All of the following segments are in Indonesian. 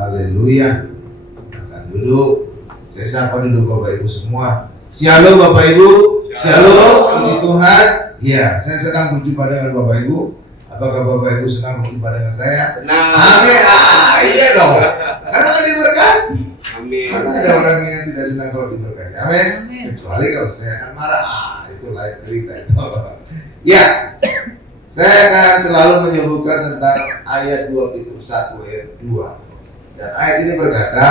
Haleluya. Akan duduk. Saya sapa dulu Bapak Ibu semua. Shalom Bapak Ibu. Shalom. Puji Tuhan. Ya, saya senang berjumpa dengan Bapak Ibu. Apakah Bapak Ibu senang berjumpa dengan saya? Senang. Amin. Iya dong. Karena kan diberkati. Amin. Karena ada orang yang tidak senang kalau diberkati. Amin. Amin. Kecuali kalau saya akan marah. Itu lain cerita itu. Ya. Saya akan selalu menyebutkan tentang ayat 2 Petrus 1 ayat 2. Dan ayat ini berkata,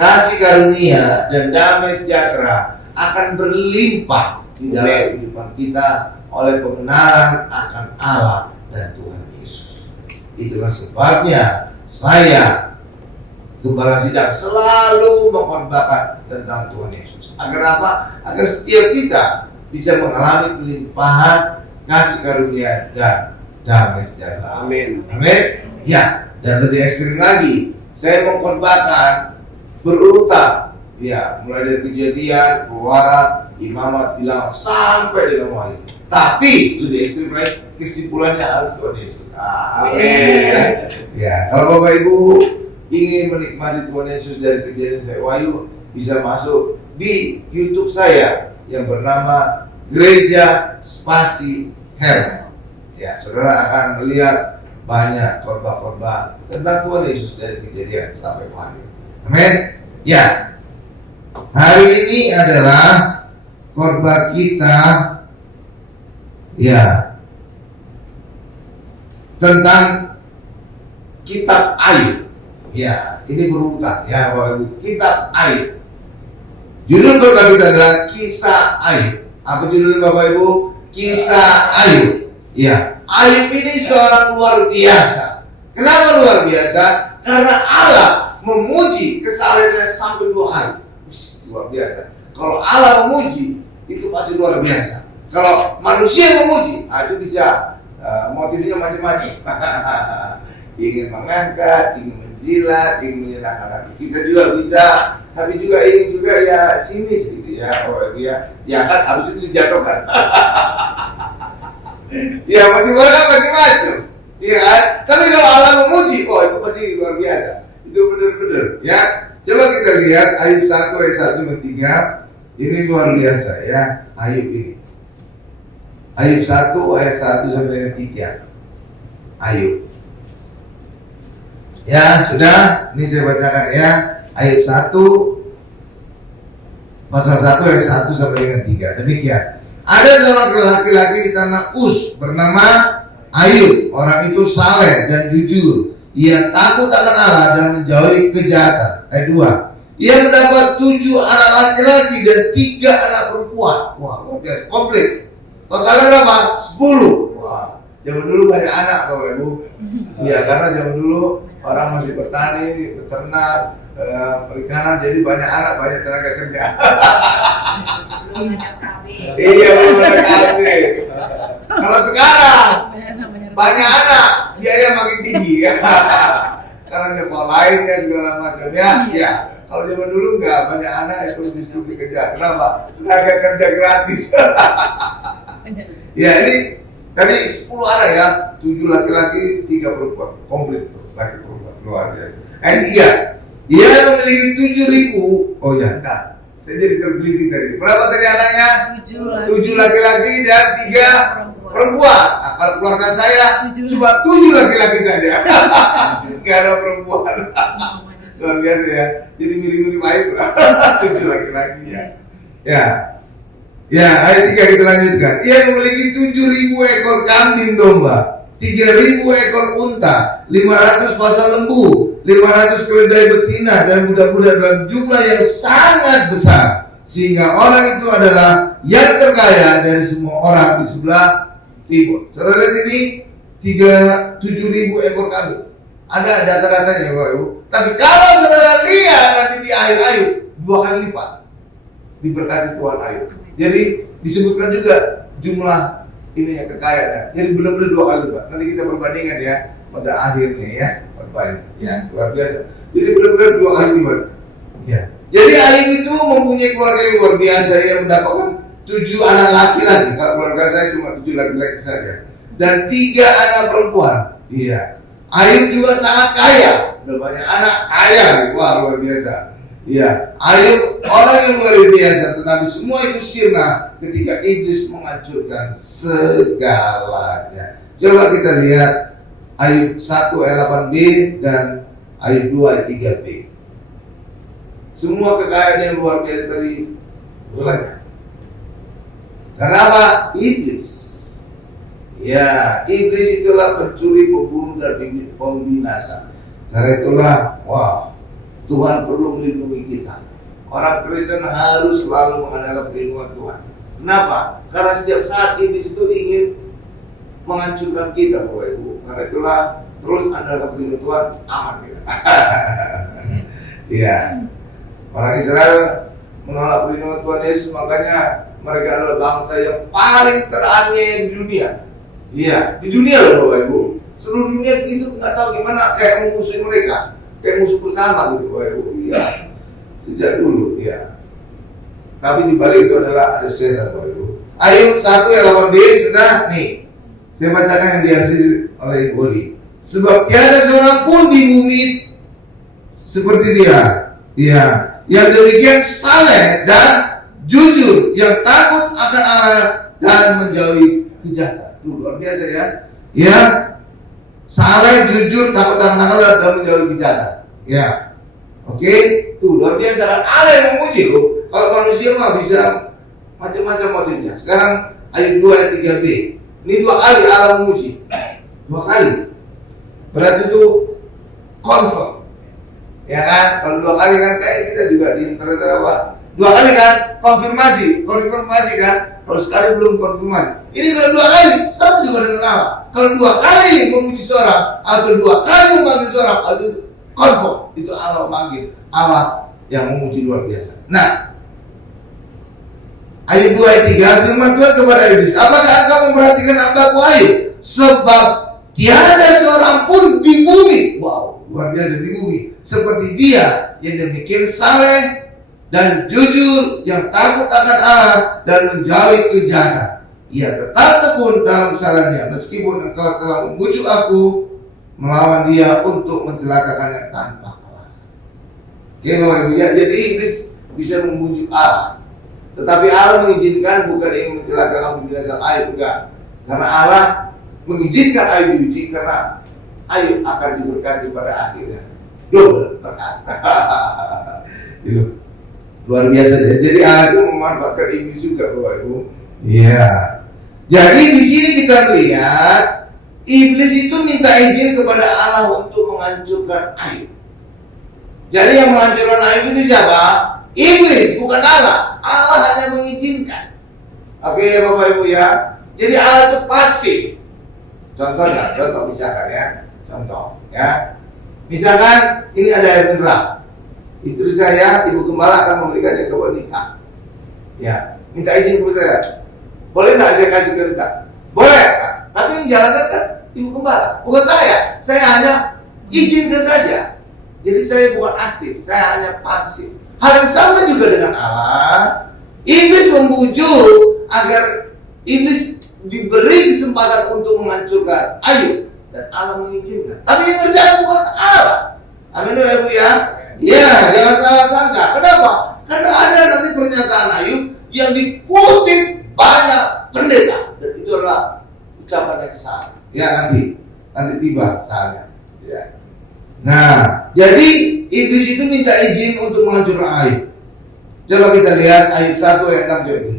kasih karunia dan damai sejahtera akan berlimpah di dalam kehidupan kita oleh pengenalan akan Allah dan Tuhan Yesus. Itulah sebabnya saya Gembala Sidang selalu mengkhotbahkan tentang Tuhan Yesus. Agar apa? Agar setiap kita bisa mengalami kelimpahan kasih karunia dan damai sejahtera. Amin. Amin. Ya, dan lebih ekstrim lagi, saya mengkhotbahkan berurutan. Ya, mulai dari Kejadian, Keluaran, Imamat, Bilangan sampai dengan Wahyu. Tapi lebih ekstrim lagi, kesimpulannya harus Tuhan Yesus. Amin. Ya, kalau Bapak Ibu ingin menikmati Tuhan Yesus dari Kejadian sampai Wahyu, bisa masuk di YouTube saya yang bernama Gereja Spasi Herman. Ya, saudara akan melihat banyak khotbah-khotbah tentang Tuhan Yesus dari Kejadian sampai Wahyu. Amin. Ya, hari ini adalah khotbah kita, ya, tentang Kitab Ayub. Ya, ini berurutan, ya, Bapak Ibu. Kitab Ayub. Judul khotbah kita adalah Kisah Ayub. Apa judulnya Bapak Ibu? Kisah Ayub. Ya, Ayub ini seorang luar biasa. Kenapa luar biasa? Karena Allah memuji kesalehannya sampai 2 hari. Luar biasa. Kalau Allah memuji, itu pasti luar biasa. Kalau manusia memuji, itu bisa motifnya macam-macam. Ingin mengangkat, ingin menjilat, ingin menyenangkan hati kita juga bisa. Tapi juga ini juga ya sinis gitu ya, oh dia ya kan habis itu dijatuhkan. Ya macam-macam, iya kan? Tapi kalau Allah memuji, oh itu pasti luar biasa. Itu benar-benar, ya. Coba kita lihat Ayub 1 ayat 1 sampai 3. Ini luar biasa ya, Ayub ini. Ayub 1 ayat 1 sampai 3. Ayub. Ya, sudah. Ini saya bacakan ya. Ayub 1 pasal 1 ayat 1 sampai dengan 3. Demikian. Ada seorang laki-laki di tanah Uz bernama Ayub. Orang itu saleh dan jujur. Ia takut akan Allah dan menjauhi kejahatan. Ayat 2. Ia mendapat 7 anak laki-laki dan 3 anak perempuan. Wah, komplit. Totalnya berapa? 10. Wah, zaman dulu banyak anak Bapak Ibu. Iya, karena zaman dulu orang masih petani, peternak, perikanan, jadi banyak anak, banyak tenaga kerja. Iya, belum ada kawin. Kalau sekarang banyak anak, biaya makin tinggi ya. Karena nyekolah lainnya segala macam ya. Ya, kalau zaman dulu nggak banyak anak itu justru dikejar. Kenapa? Tenaga kerja gratis. Ya ini tadi 10 anak ya, 7 laki-laki, 3 perempuan, komplit laki perempuan, luar biasa. Ayat 3. Dia memiliki 7.000. Oh ya, enggak. Saya jadi tergelitik tadi. Berapa tadi anaknya? 7 laki-laki dan 3 perempuan. Nah, kalau keluarga saya cuma 7 laki-laki saja. Enggak ada perempuan. Luar biasa ya. Jadi mirip-mirip Ayub lah. 7 laki-laki ya. Ya. Ya, ayat 3 kita lanjutkan. Ia memiliki 7.000 ekor kambing domba, 3.000 ekor unta, 500 pasang lembu, 500 keledai betina dan budak-budak dalam jumlah yang sangat besar, sehingga orang itu adalah yang terkaya dari semua orang di sebelah timur. Saudara lihat ini 7.000 ekor kambing. Ada data-datanya Bapak Ibu. Tapi kalau saudara lihat nanti di akhir Ayub 2 kali lipat diberkati Tuhan Ayub. Jadi disebutkan juga jumlah ini yang kekayaan. Jadi benar-benar 2 kali lipat. Nanti kita perbandingan ya pada akhirnya ya, ya luar biasa. Jadi benar-benar 2 kali lipat. Ya. Jadi Ayub itu mempunyai keluarga yang luar biasa yang mendapatkan 7 anak laki-laki. Kalau keluarga saya cuma 7 laki-laki saja dan 3 anak perempuan. Iya. Ayub juga sangat kaya, udah banyak anak, kaya, wah luar biasa. Ya, Ayub orang yang luar biasa, tetapi semua itu sirna ketika iblis menghancurkan segalanya. Coba kita lihat Ayub 1 ayat 8b dan Ayub 2 ayat 3b. Semua kekayaan yang luar biasa tadi lenyap. Kenapa? Iblis. Ya, iblis itulah pencuri, pembunuh, dan pembinasa. Karena itulah, wah, Tuhan perlu melindungi kita. Orang Kristen harus selalu mengandalkan perlindungan Tuhan. Kenapa? Karena setiap saat iblis itu ingin menghancurkan kita, Bapak Ibu. Karena itulah terus andalkan perlindungan Tuhan, aman kita. Iya. Orang Israel menolak perlindungan Tuhan Yesus, makanya mereka adalah bangsa yang paling teraniaya di dunia. Iya, di dunia loh Bapak Ibu. Seluruh dunia itu nggak tahu gimana kayak memusuhi mereka, kayak musuh bersama gitu Bapak Ibu. Iya, sejak dulu ya. Tapi di balik itu adalah ada setan Bapak Ibu. Ayub 1 ayat 8b sudah nih. Saya bacakan yang dihasil oleh Ibu Odi. Sebab tiada seorang pun di bumi seperti dia. Iya, yang demikian saleh dan jujur, yang takut akan Allah dan menjauhi kejahatan. Tuh, luar biasa ya. Ya, saleh, jujur, takut akan Allah dan menjauhi kejahatan. Ya, oke, tuh luar biasa kan. Allah yang memuji loh. Kalau manusia mah bisa macam-macam motifnya. Sekarang Ayub 2 ayat 3b. Ini 2 kali Allah memuji. 2 kali. Berarti itu confirm. Ya kan? Kalau 2 kali kan kayak kita juga di internet apa? 2 kali kan? Konfirmasi kan? Kalau sekali belum konfirmasi. Ini kalau 2 kali, sama juga dengan Allah. Kalau 2 kali memuji seorang atau 2 kali memanggil seorang, itu confirm. Itu Allah memanggil. Allah yang memuji luar biasa. Nah, Ayub 2 ayat 3, firman Tuhan kepada iblis, apakah engkau memperhatikan hambaku Ayub? Sebab tiada seorang pun di bumi, wow, luar biasa, di bumi seperti dia yang demikian saleh dan jujur, yang takut akan Allah dan menjauhi kejahatan. Ia tetap tekun dalam kesalahannya, meskipun engkau telah membujuk aku melawan dia untuk mencelakakannya tanpa alasan. Oke Bapak Ibu ya, jadi iblis bisa membujuk Allah, tetapi Allah mengizinkan bukan ingin mencelakakan binasa Ayub, enggak. Karena Allah mengizinkan Ayub diuji karena Ayub akan diberkati pada akhirnya. Double berkat. Luar biasa. Jadi Allah itu memanfaatkan iblis juga Bapak Ibu. Iya. Jadi di sini kita lihat iblis itu minta izin kepada Allah untuk menghancurkan Ayub. Jadi yang menghancurkan Ayub itu siapa? Iblis, bukan Allah. Allah hanya mengizinkan. Oke ya Bapak Ibu ya. Jadi Allah itu pasif. Contohnya, contoh misalkan ya. Contoh ya. Misalkan ini ada air mineral. Istri saya, ibu gembala akan memberikannya ke wanita. Ya, minta izin kepada saya. Boleh nggak dia kasih ke kita? Boleh. Tapi yang jalankan kan ibu gembala, bukan saya. Saya hanya izinkan saja. Jadi saya bukan aktif, saya hanya pasif. Hal yang sama juga dengan Allah. Iblis membujuk agar iblis diberi kesempatan untuk menghancurkan Ayub, dan Allah mengizinkan. Tapi yang terjadi bukan Allah. Amin ya Ibu ya. Ya, jangan salah sangka. Kenapa? Karena ada nanti pernyataan Ayub yang dikutip banyak pendeta, dan itu adalah ucapan yang salah. Ya nanti tiba saatnya. Ya. Nah, jadi iblis itu minta izin untuk menghancurkan Ayub. Coba kita lihat Ayub 1 ayat 6 sampai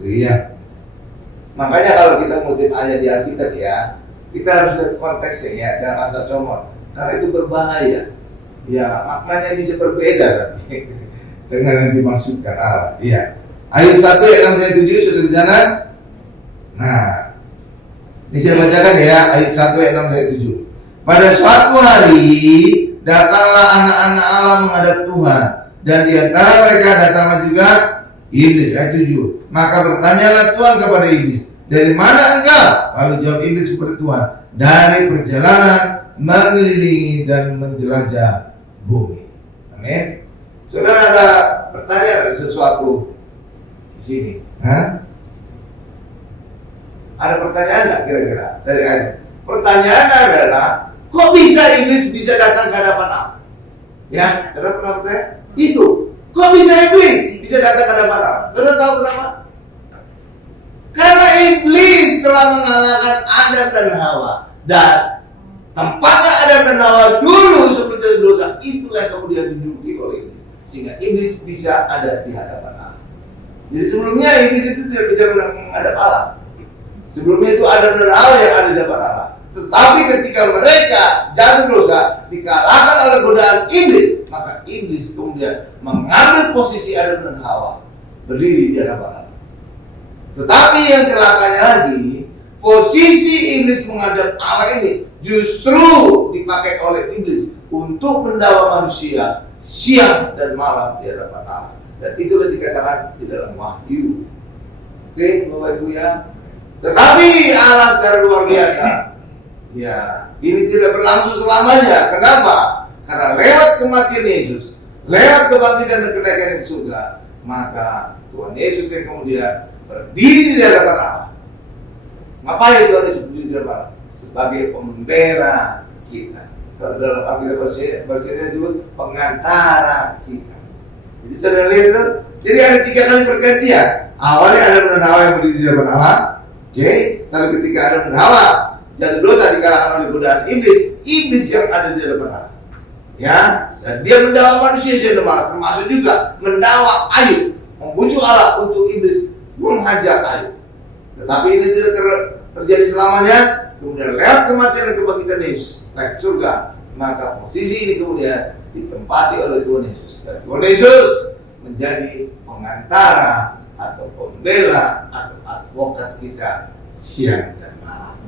7. Iya. Makanya kalau kita ngutip ayat di Alkitab ya, kita harus lihat konteksnya ya, dan rasa comot. Karena itu berbahaya. Ya, maknanya bisa berbeda nanti dengan yang dimaksudkan Allah. Iya. Ayub 1 ayat 6 sampai 7 sudah di sana. Nah, ini saya bacakan ya, Ayub 1 ayat 6 sampai 7. Pada suatu hari datanglah anak-anak Allah menghadap Tuhan, dan di antara mereka datanglah juga iblis. Ayat 7. Maka bertanyalah Tuhan kepada iblis, dari mana engkau? Lalu jawab iblis kepada Tuhan, dari perjalanan mengelilingi dan menjelajah bumi. Amin. Saudara, ada pertanyaan, ada sesuatu di sini? Hah? Ada pertanyaan nggak kira-kira dari ayat? Pertanyaan adalah, kok bisa iblis bisa datang ke hadapan Allah? Ya, karena kenapa saya? Itu. Kok bisa iblis bisa datang ke hadapan Allah? Saudara tahu kenapa? Karena iblis telah mengalahkan Adam dan Hawa. Dan tempatnya Adam dan Hawa dulu seperti dosa, itulah yang kemudian diduduki oleh iblis. Sehingga iblis bisa ada di hadapan Allah. Jadi sebelumnya iblis itu tidak bisa menghadap Allah. Sebelumnya itu Adam dan Hawa yang ada di hadapan Allah. Tetapi ketika mereka jatuh dosa, dikalahkan oleh godaan iblis, maka iblis kemudian mengambil posisi Adam dan Hawa, berdiri di hadapan Allah. Tetapi yang celakanya lagi, posisi iblis menghadap Allah ini justru dipakai oleh iblis untuk mendakwa manusia siang dan malam di hadapan Allah. Dan itulah dikatakan di dalam Wahyu. Oke, Bapak Ibu ya. Tetapi Allah secara luar biasa. Ya, ini tidak berlangsung selamanya. Kenapa? Karena lewat kematian Yesus, lewat kebangkitan dan kenaikan ke surga, maka Tuhan Yesus yang kemudian berdiri di hadapan Allah. Ngapain Tuhan Yesus berdiri di hadapan Allah? Sebagai pembela kita. Kalau dalam Alkitab bersihnya disebut pengantara kita. Jadi saudara lihat, jadi ada 3 kali pergantian. Awalnya Adam dan Hawa yang berdiri di hadapan Allah. Oke, tapi ketika Adam dan Hawa jatuh dosa dikalahkan oleh godaan iblis yang ada di hadapan Allah. Ya, dan dia mendakwa manusia secara malam, termasuk juga mendakwa Ayub, membujuk Allah untuk iblis menghajar Ayub. Tetapi ini tidak terjadi selamanya. Kemudian lewat kematian dan kebangkitan Yesus naik ke surga, maka posisi ini kemudian ditempati oleh Tuhan Yesus. Dan Tuhan Yesus menjadi pengantara atau pembela atau advokat kita siang dan malam.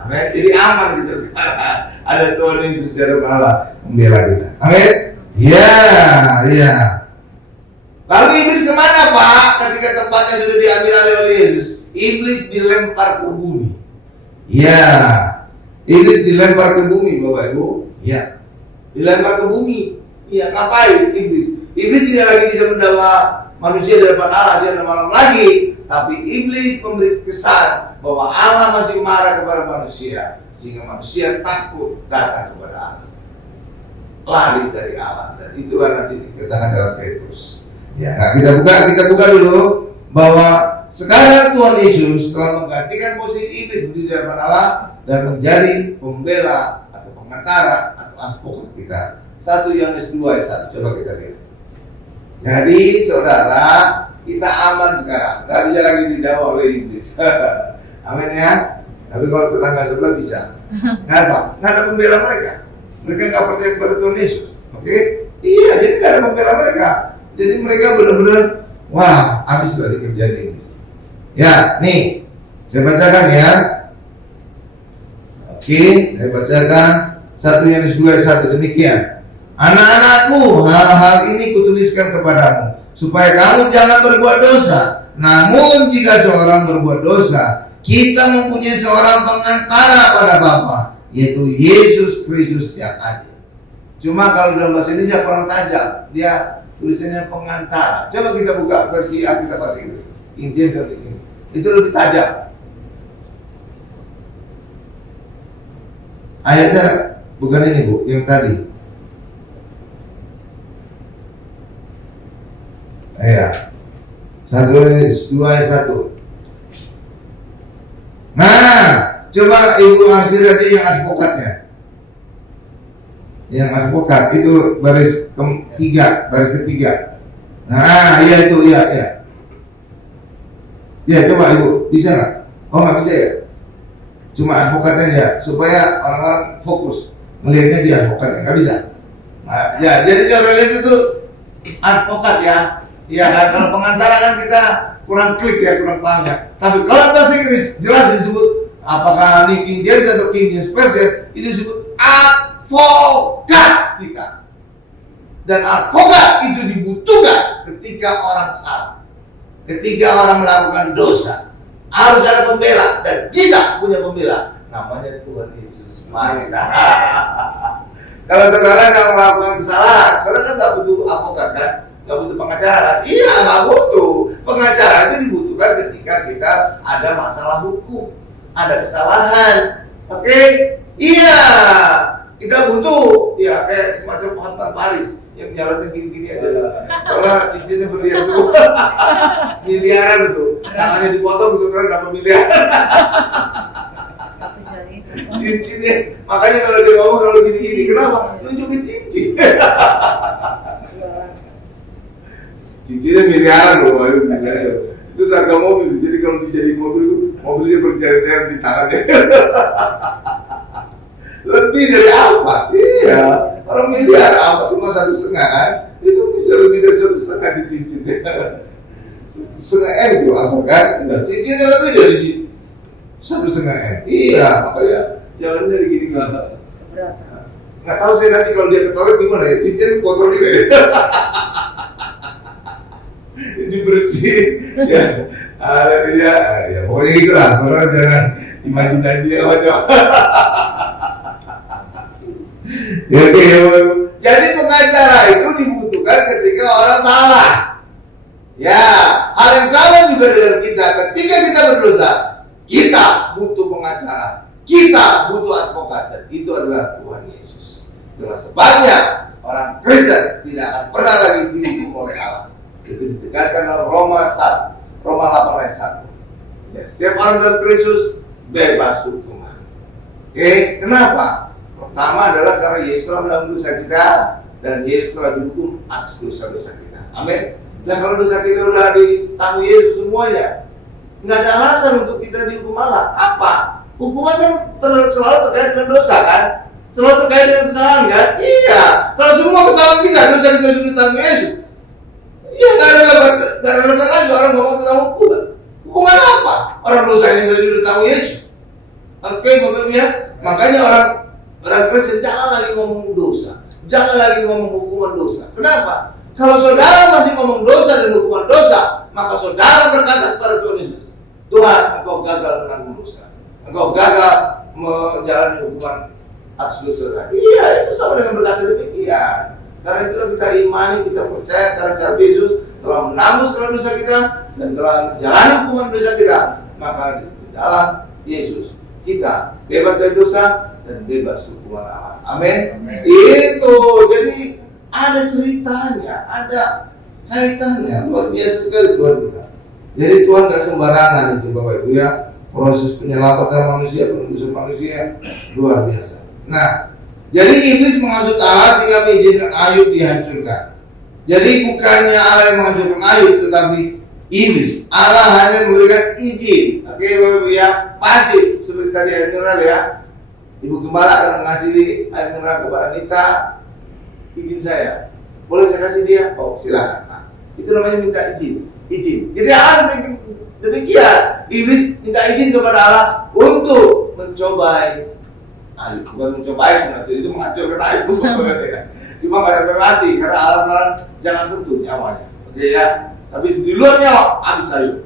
Amin. Jadi aman kita sekarang. Ada Tuhan Yesus di hadapan Allah membela kita. Amin. Ya, ya. Lalu iblis kemana Pak? Ketika tempatnya sudah diambil oleh Yesus, iblis dilempar ke bumi. Ya, iblis dilempar ke bumi, Bapak Ibu. Ya, dilempar ke bumi. Ya, ngapain iblis? Iblis tidak lagi bisa mendakwa manusia di hadapan Allah siang dan malam lagi, tapi iblis memberi kesan bahwa Allah masih marah kepada manusia, sehingga manusia takut datang kepada Allah, lari dari Allah. Dan itulah nanti dikatakan dalam Petrus. Ya, nah kita buka dulu bahwa sekarang Tuhan Yesus telah menggantikan posisi iblis berdiri di hadapan Allah dan menjadi pembela atau pengantara atau advokat kita. 1 Yohanes 2 ayat 1. Coba kita lihat. Jadi saudara, kita aman sekarang, nggak bisa lagi didakwa oleh iblis. Amin ya. Tapi kalau tetangga sebelah bisa. Kenapa? Nggak ada pembela mereka. Mereka nggak percaya kepada Tuhan Yesus. Oke? Iya, jadi nggak ada pembela mereka. Jadi mereka benar-benar, wah, habis lah dikerjain iblis. Ya, nih, saya bacakan ya. Oke, saya bacakan 1 Yohanes 2 ayat 1 demikian. Anak-anakku, hal-hal ini kutuliskan kepadamu supaya kamu jangan berbuat dosa. Namun jika seorang berbuat dosa, kita mempunyai seorang pengantara pada Bapa, yaitu Yesus Kristus yang adil. Cuma kalau dalam bahasa Indonesia kurang tajam, dia tulisannya pengantara. Coba kita buka versi Alkitab bahasa Inggris, Injil versi ini. Itu lebih tajam. Ayatnya bukan ini Bu, yang tadi. Ya, 1 Yohanes 2 ayat 1. Nah, coba Ibu Arsir aja yang advokatnya. Yang advokat itu baris ketiga. Nah, iya itu, iya. Ya, coba Ibu, bisa nggak? Oh, nggak bisa ya? Cuma advokatnya ya, supaya orang-orang fokus melihatnya dia advokatnya, nggak bisa. Nah, ya, jadi coba lihat itu advokat ya. Ya kan, kalau pengantara kan kita kurang klik ya, kurang paham ya. Tapi kalau bahasa Inggris jelas disebut, apakah ini King James atau King James Version, itu disebut advokat kita. Dan advokat itu dibutuhkan ketika orang salah, ketika orang melakukan dosa. Harus ada pembela, dan kita punya pembela, namanya Tuhan Yesus. Kalau saudara nggak melakukan kesalahan, saudara kan nggak butuh advokat kan? Nggak butuh pengacara. Iya, nggak butuh. Pengacara itu dibutuhkan ketika kita ada masalah hukum, ada kesalahan. Oke, iya, kita butuh ya kayak semacam Hotman Paris yang jalannya gini-gini aja. Soalnya cincinnya berlian semua, miliaran itu. Tangannya dipotong, sekarang dapat miliar. Satu jari. Cincinnya, makanya kalau dia ngomong kalau gini-gini, kenapa? Tunjukin cincin. Cincinnya miliaran loh, ayo miliaran. Itu harga mobil, jadi kalau dijadi mobil itu mobilnya berjari-jari di tangannya. Lebih dari apa? Iya, orang miliar apa cuma 1,5 kan? Itu bisa lebih dari 1,5 di cincinnya. 1,5 M itu apa kan? Enggak, cincinnya lebih dari 1,5 M. Iya, makanya jalannya dari gini kan. Nggak tahu saya nanti kalau dia ketawa gimana ya? Cincin kotor juga ya. Dibersihin ya, ya pokoknya gitu lah, soalnya jangan imajinasi yang macam. Ya, oke. Jadi pengacara itu dibutuhkan ketika orang salah. Ya, hal yang sama juga dengan kita. Ketika kita berdosa, kita butuh pengacara, kita butuh advokat, dan itu adalah Tuhan Yesus. Itulah sebabnya orang Kristen tidak akan pernah lagi dihukum oleh Allah. Itu ditegaskan dalam Roma 8 ayat 1. Ya, setiap orang dalam Kristus bebas hukuman. Oke, kenapa? Pertama adalah karena Yesus telah menanggung dosa kita dan Yesus telah dihukum atas dosa-dosa kita. Amin. Nah, kalau dosa kita udah ditanggung Yesus semuanya, nggak ada alasan untuk kita dihukum Allah. Apa? Hukuman kan selalu terkait dengan dosa kan? Selalu terkait dengan kesalahan kan? Iya. Kalau semua kesalahan kita, dosa kita sudah ditanggung Yesus. Iya, nggak relevan lagi orang ngomong tentang hukuman. Hukuman apa? Orang dosanya sudah ditanggung Yesus. Oke, makanya orang Kristen jangan lagi ngomong dosa, jangan lagi ngomong hukuman dosa. Kenapa? Kalau saudara masih ngomong dosa dan hukuman dosa, maka saudara berkata kepada Tuhan Yesus, Tuhan, engkau gagal menanggung dosa, engkau gagal menjalani hukuman atas dosa. Iya, itu sama dengan berkata demikian. Karena itulah kita imani, kita percaya karena saat Yesus telah menanggung segala dosa kita dan telah menjalani hukuman dosa kita, maka di dalam Yesus kita bebas dari dosa dan bebas hukuman Allah. Amin. Itu jadi ada ceritanya, ada kaitannya, luar biasa sekali Tuhan kita. Jadi Tuhan nggak sembarangan itu Bapak Ibu ya, proses penyelamatan manusia, penebusan manusia luar biasa. Nah, jadi iblis menghasut Allah sehingga mengizinkan Ayub dihancurkan. Jadi bukannya Allah yang menghancurkan Ayub, tetapi iblis. Allah hanya memberikan izin. Oke Bapak Ibu ya, pasif seperti tadi ayat Nurul ya. Ibu Gembala akan ngasih ayat Nurul kepada Nita, izin saya. Boleh saya kasih dia? Oh silakan. Nah, itu namanya minta izin. Jadi Allah demikian. Iblis minta izin kepada Allah untuk mencobai Ayub, bukan mencobai sebenarnya, itu menghancurkan Ayub. Cuma nggak sampai mati karena Allah melarang jangan sentuh nyawanya. Oke ya, tapi di luar nyawa habis Ayub.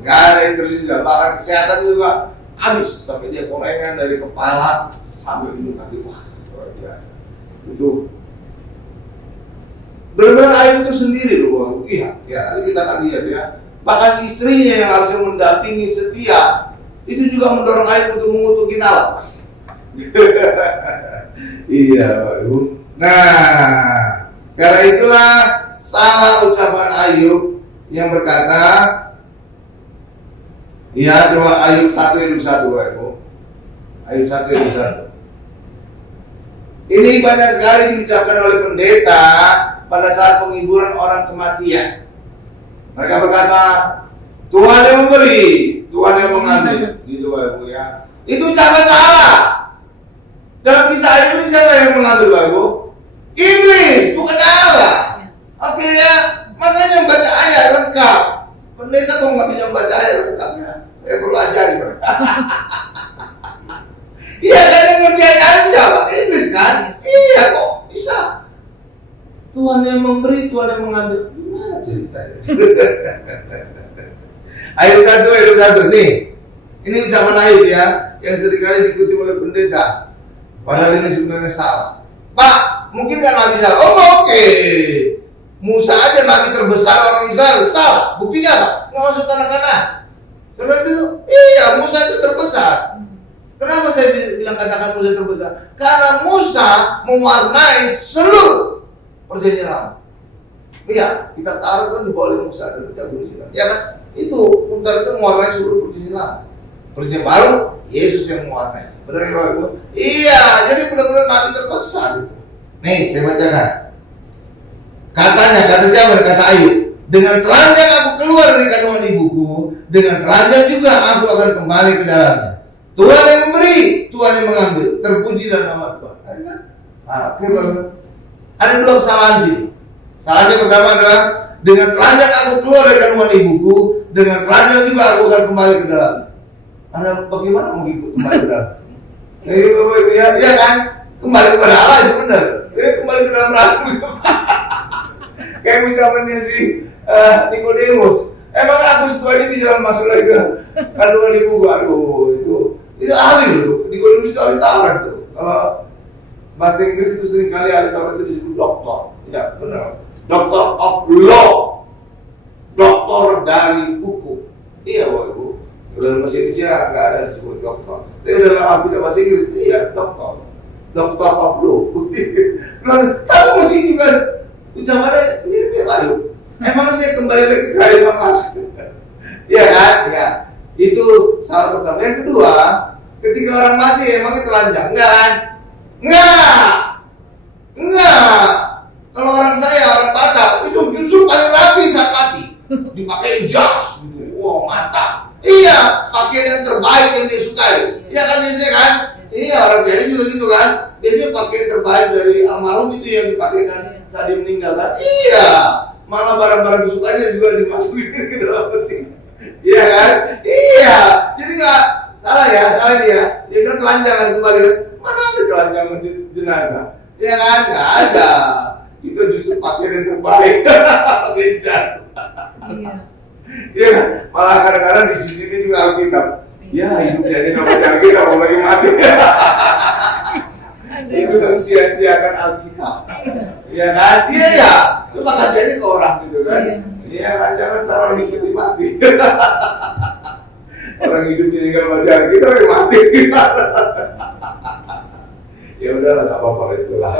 Nggak ada yang tersisa, bahkan kesehatan juga habis sampai dia korengan dari kepala sampai ujung kaki. Wah, luar biasa. Itu benar-benar Ayub itu sendiri loh, iya. Ya, nanti kita akan lihat ya. Bahkan istrinya yang harusnya mendampingi setia itu juga mendorong Ayub untuk mengutuki Allah. Iya, Pak Ibu. Nah, karena itulah salah ucapan Ayub yang berkata, ya coba Ayub 1 Ayub 1 Pak Ibu. Ayub 1 Ayub 1. Ini banyak sekali diucapkan oleh pendeta pada saat penghiburan orang kematian. Mereka berkata, Tuhan yang memberi, Tuhan yang mengambil, gitu Pak Ibu ya. Itu ucapan salah. Dalam kisah Ayub ini siapa yang mengambil Pak Ibu? Iblis, bukan Allah. Oke ya, makanya baca ayat lengkap. Pendeta kok nggak bisa baca ayat lengkapnya? Saya perlu ajari. Iya kan yang ngerti ayat siapa? Iblis kan? Iya kok bisa. Tuhan yang memberi, Tuhan yang mengambil. Gimana ceritanya? Ayub 1 nih. Ini ucapan Ayub ya, yang seringkali diikuti oleh pendeta. Padahal ini sebenarnya salah. Pak, mungkin kan Nabi salah. Oh oke. Musa aja Nabi terbesar orang Israel, salah. Buktinya apa? Nggak masuk tanah Kanaan. Karena itu, iya Musa itu terbesar. Kenapa saya bilang katakan Musa terbesar? Karena Musa mewarnai seluruh perjanjian lama. Iya, kita taruh kan di bawah Musa dan kita berusaha. Ya kan? Itu Musa itu mewarnai seluruh perjanjian lama. Perjanjian baru, Yesus yang mewarnai. Benar ya Bapak Ibu? Iya, jadi benar-benar nabi terbesar. Nih, saya bacakan. Katanya, kata siapa? Kata Ayub. Dengan telanjang aku keluar dari kandungan ibuku, dengan telanjang juga aku akan kembali ke dalamnya. Tuhan yang memberi, Tuhan yang mengambil. Terpujilah nama Tuhan. Oke, Bapak. Ada dua kesalahan sini. Kesalahan pertama adalah dengan telanjang aku keluar dari kandungan ibuku, dengan telanjang juga aku akan kembali ke dalamnya. Anda bagaimana mau ikut kembali ke dalam? Bapak Ibu ya kan? Kembali kepada Allah itu benar. Kembali ke dalam rahmat. Kayak ucapannya si Nikodemus. Emang aku setua ini bisa masuk lagi ke kandungan ibu gua? Aduh, itu ahli loh. Nikodemus itu ahli Taurat tuh. Bahasa Inggris itu sering kali ahli Taurat itu disebut doktor. Ya benar. Doctor of law. Doktor dari hukum. Iya Bapak Ibu. Dalam bahasa Indonesia nggak ada disebut doktor. Tapi dalam Alkitab bahasa Inggris iya doktor. Doctor of law. Kamu masih juga ucapannya mirip Ayub. Emang saya kembali lagi ke Ayub Makas? Iya kan? Ya. Itu salah pertama. Yang kedua, ketika orang mati emangnya telanjang? Enggak kan? Enggak. Kalau orang saya, orang Batak, itu justru paling rapi saat mati. Dipakai jas gitu. Wow, mantap. Iya, pakaian yang terbaik yang dia sukai. Iya kan biasanya kan? Iya, orang biasa juga gitu kan. Biasanya pakaian terbaik dari almarhum itu yang dipakaikan saat dia meninggal kan. Iya, malah barang-barang kesukaannya juga dimasukin ke dalam peti. Iya kan? Iya, jadi nggak salah ya, salah dia. Dia bilang telanjangan kembali. Mana ada telanjangan jenazah? Iya kan? Nggak ada. Itu justru pakaian yang terbaik. Pakai jas. Iya. Iya, malah kadang-kadang di sini juga Alkitab. Ya, hidup jadi nama Alkitab, kalau lagi mati. Itu udah sia-siakan Alkitab. Iya kan? Iya ya. Lu makasih aja ke orang gitu kan. Iya kan, jangan taruh di peti mati. Orang hidup tinggal baca Alkitab yang mati. Ya udahlah, nggak apa-apa itulah.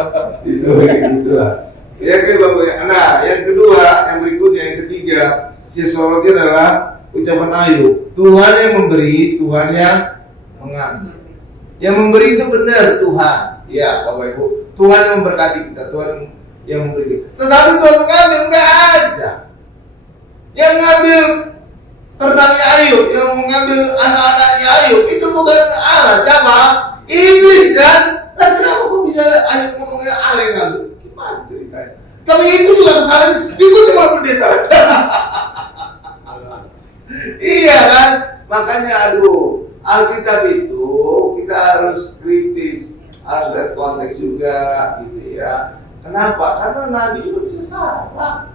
Itulah. Ya kayak Bapak. Nah, yang kedua, yang berikutnya, yang ketiga, sorotnya adalah ucapan Ayub. Tuhan yang memberi, Tuhan yang mengambil. Yang memberi itu benar Tuhan. Ya Bapak Ibu, Tuhan yang memberkati kita, Tuhan yang memberi. Tetapi Tuhan mengambil enggak ada. Yang mengambil ternaknya Ayub, yang mengambil anak-anaknya Ayub itu bukan Allah. Siapa? Iblis kan? Nah kenapa kok bisa Ayub ngomongnya Allah yang ngambil? Gimana ceritanya? Tapi itu juga kesalahan. Itu cuma pendeta. Iya kan? Makanya aduh, Alkitab itu kita harus kritis, harus lihat konteks juga gitu ya. Kenapa? Karena Nabi juga bisa salah.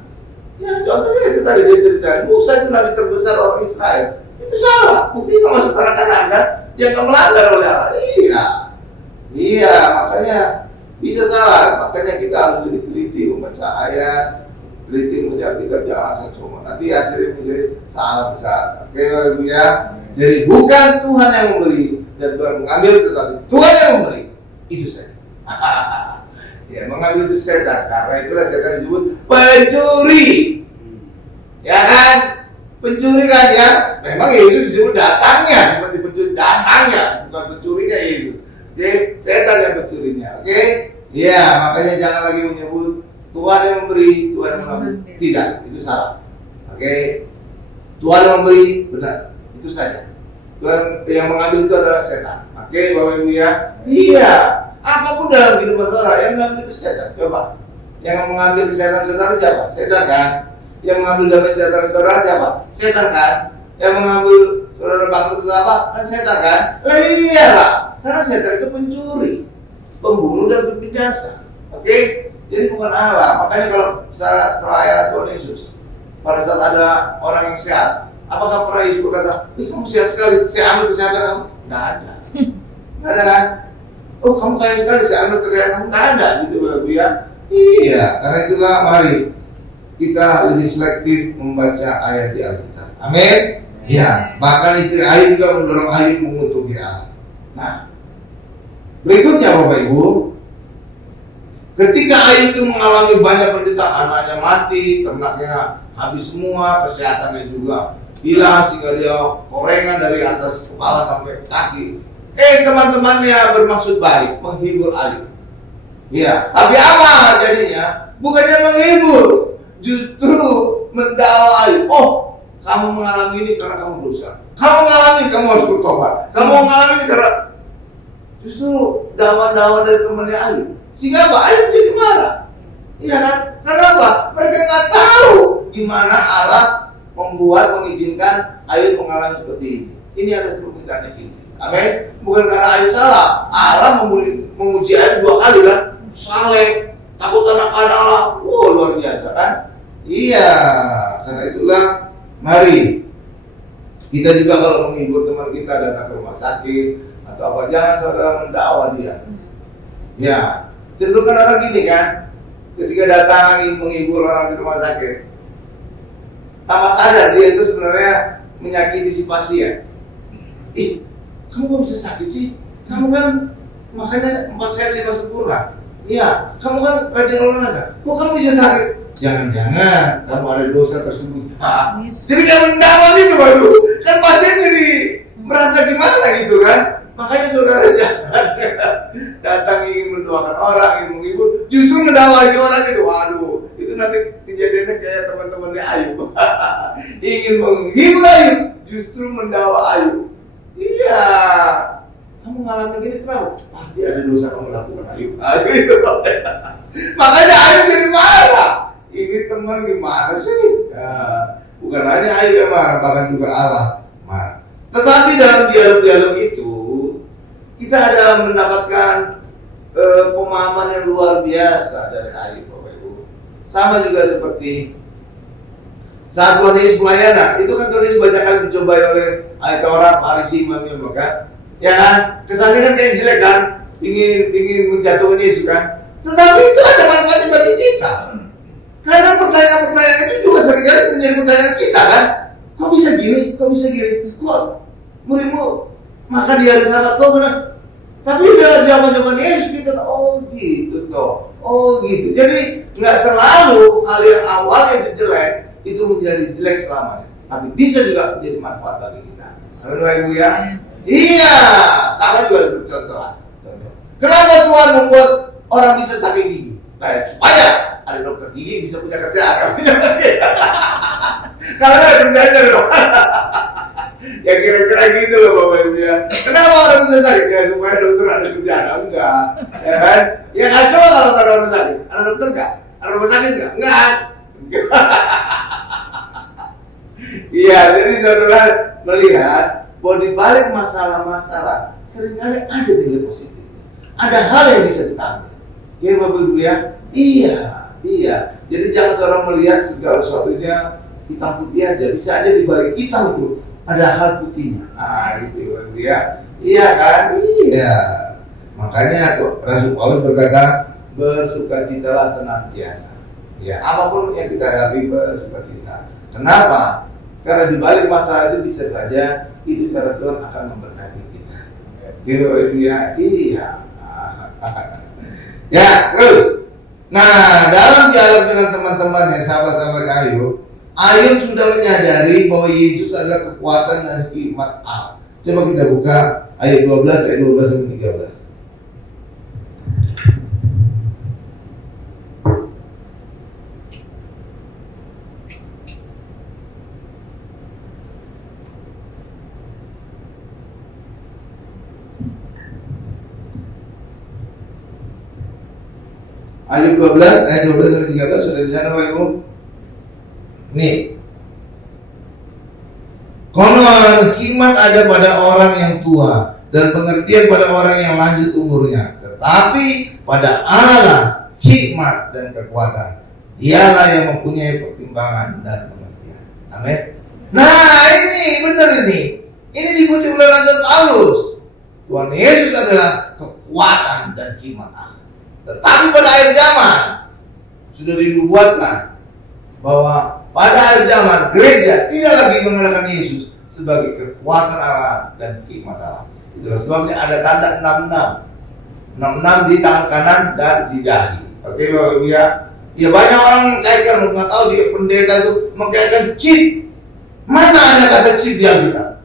Ya contohnya itu tadi saya ceritakan, Musa itu Nabi terbesar orang Israel. Itu salah, bukti itu masuk tanah-tanah kan? Yang nggak melanggar oleh Allah. Iya, makanya bisa salah. Makanya kita harus lebih teliti membaca ayat, teliti membaca Alkitab, jangan asal cuma. Nanti hasilnya menjadi salah besar. Oke Ibu ya. Jadi bukan Tuhan yang memberi dan Tuhan mengambil, tetapi Tuhan yang memberi. Itu saja. Ya, mengambil itu setan. Karena itulah setan disebut pencuri. Ya kan? Pencuri kan ya. Memang Yesus disebut datangnya, seperti pencuri datangnya, bukan pencurinya Yesus. Oke, setan yang pencurinya. Oke? Ya, makanya jangan lagi menyebut Tuhan yang memberi, Tuhan yang mengambil. Tidak, itu salah. Oke? Tuhan yang memberi, benar. Itu saja. Tuhan yang mengambil itu adalah setan. Oke, Bapak Ibu ya. Iya. Apapun dalam kehidupan saudara, yang mengambil itu setan. Coba. Yang mengambil setan-setan siapa? Setan kan? Yang mengambil dari setan-setan siapa? Setan kan? Yang mengambil saudara bangkrut itu apa? Kan setan kan? Lah iyalah. Karena setan itu pencuri, pembunuh dan penjasa. Oke? Jadi bukan Allah. Makanya kalau misalnya perayaan Tuhan Yesus, pada saat ada orang yang sehat, apakah pernah Yesus berkata, kamu sehat sekali, saya ambil kesehatan kamu? Nggak ada. Nggak ada kan? Oh kamu kaya sekali, saya ambil kekayaan kamu? Nggak ada gitu Bapak ya. Iya, karena itulah mari kita lebih selektif membaca ayat di Alkitab. Amin. Ya, bahkan istri Ayub juga mendorong Ayub mengutuki Allah. Nah, berikutnya Bapak Ibu, ketika Ayub itu mengalami banyak penderitaan, anaknya mati, ternaknya habis semua, kesehatannya juga hilang sehingga dia korengan dari atas kepala sampai kaki. Teman-temannya bermaksud baik, menghibur Ayub. Ya, tapi apa jadinya? Bukannya menghibur, justru mendakwa Ayub. Oh, kamu mengalami ini karena kamu dosa. Kamu mengalami, kamu harus bertobat. Kamu mengalami ini karena justru dakwah-dakwah dari temannya Ayub. Sehingga apa? Ayub jadi marah. Iya kan? Karena apa? Mereka nggak tahu gimana Allah mengizinkan Ayub mengalami seperti ini. Ini atas permintaannya iblis. Amin. Bukan karena Ayub salah. Allah memuji Ayub 2 kali kan? Saleh, takut anak-anak Allah. Luar biasa kan? Iya. Karena itulah, mari kita juga kalau menghibur teman kita datang ke rumah sakit atau apa, jangan saudara mendakwa dia. Ya, cenderung kan orang gini kan, ketika datang menghibur orang di rumah sakit, tanpa sadar dia itu sebenarnya menyakiti si pasien. Kamu kok bisa sakit sih? Kamu kan makanya 4 sehat 5 sempurna. Iya, kamu kan rajin olahraga. Kok kamu bisa sakit? Jangan-jangan kamu ada dosa tersembunyi. Jadi kamu mendakwa gitu, waduh. Kan pasien jadi merasa gimana gitu kan? Makanya saudara jangan datang ingin mendoakan orang, ingin menghibur, justru mendakwai orang itu. Waduh, itu nanti kejadiannya kayak teman-temannya Ayub. Ingin menghibur Ayub, justru mendakwa Ayub. Iya, kamu ngalamin gini kenapa? Pasti ada dosa kamu lakukan Ayub. Gitu. Makanya Ayub jadi marah. Ini teman gimana sih? Bukan hanya Ayub yang marah, bahkan juga Allah marah. Tetapi dalam dialog-dialog itu kita ada mendapatkan pemahaman yang luar biasa dari Ayub, Bapak Ibu. Sama juga seperti saat Tuhan Yesus melayana, itu kan Tuhan Yesus banyak kali dicobai oleh ahli Taurat, Farisi, Imam, kan? Ya kan? Kesannya kan kayak jelek kan? Ingin menjatuhkan Yesus kan? Tetapi itu ada manfaatnya bagi kita. Karena pertanyaan-pertanyaan itu juga seringkali menjadi pertanyaan kita kan? Kok bisa gini? Kok bisa gini? Kok muridmu makan di hari Sabat? Kok benar? Tapi udah zaman-zaman Yesus kita, oh gitu toh. Oh gitu. Jadi nggak selalu hal yang awalnya jelek itu menjadi jelek selamanya. Tapi bisa juga menjadi manfaat bagi kita. Amin, Ibu ya? Iya. Sama juga contoh. Kenapa Tuhan membuat orang bisa sakit gigi? Nah, supaya ada dokter gigi bisa punya kerjaan. Karena ada kerjanya loh. Ya kira-kira gitu loh Bapak Ibu ya. Kenapa orang bisa sakit? Ya supaya dokter ada kerjaan. Enggak. Ya kan? Ya kan, coba kalau nggak ada orang sakit. Ada dokter nggak? Ada rumah sakit nggak? Enggak. Iya, jadi saudara melihat bahwa di balik masalah-masalah seringkali ada nilai positif. Ada hal yang bisa kita ambil. Ya Bapak Ibu ya. Iya. Jadi jangan seorang melihat segala sesuatunya hitam putih aja. Bisa aja di balik hitam itu ada hal putihnya. Itu Bapak Ibu ya. Iya kan? Iya. Makanya tuh Rasul Paulus berkata, bersukacitalah senantiasa. Ya, apapun yang kita hadapi bersukacita. Kenapa? Karena di balik masalah itu bisa saja itu cara Tuhan akan memberkati kita. Gitu Bapak Ibu ya. Iya. Ya, terus. Nah, dalam dialog dengan teman-temannya, sahabat-sahabat Ayub sudah menyadari bahwa Yesus adalah kekuatan dan hikmat Allah. Coba kita buka ayat 12 sampai 13. Ayat 12 sampai 13 sudah di sana Bapak Ibu. Nih. Konon hikmat ada pada orang yang tua dan pengertian pada orang yang lanjut umurnya. Tetapi pada Allah hikmat dan kekuatan. Dialah yang mempunyai pertimbangan dan pengertian. Amin. Nah ini benar ini. Ini dikutip oleh Rasul Paulus. Tuhan Yesus adalah kekuatan dan hikmat Allah. Tetapi pada akhir zaman sudah dinubuatkan bahwa pada akhir zaman gereja tidak lagi mengenalkan Yesus sebagai kekuatan Allah dan hikmat Allah. Itulah sebabnya ada tanda 66 di tangan kanan dan di dahi. Oke Bapak Ibu ya. Ya banyak orang mengkaitkan, nggak tahu di pendeta itu mengkaitkan chip. Mana ada kata chip di Alkitab?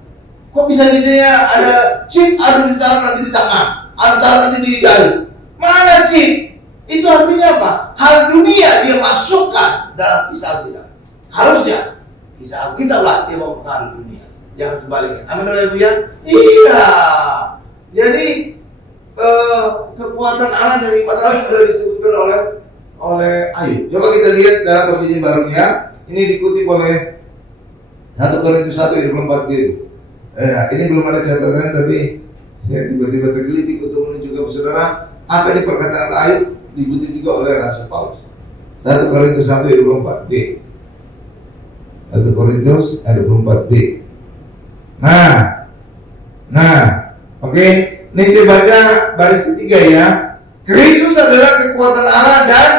Kok bisa-bisanya ada chip harus ditaruh nanti di tangan, harus taruh nanti di dahi? Mana chip? Itu artinya apa? Hal dunia dia masukkan dalam kisah Alkitab. Harusnya kisah Alkitab lah dia mau pengaruh dunia. Jangan sebaliknya. Amin Bapak Ibu ya. Iya. Jadi kekuatan Allah dari nikmat Allah sudah disebutkan oleh Ayub. Coba kita lihat dalam perjanjian barunya. Ini dikutip oleh 1 Korintus 1 ayat 24 gitu. Ini belum ada catatan tapi saya tiba-tiba tergelitik untuk menunjukkan kepada saudara apa yang perkataan Ayub dikutip juga oleh Rasul Paulus. 1 Korintus 1 ayat 24D. 1 Korintus ayat 24D. Nah, oke. Ini saya baca baris ketiga ya. Kristus adalah kekuatan Allah dan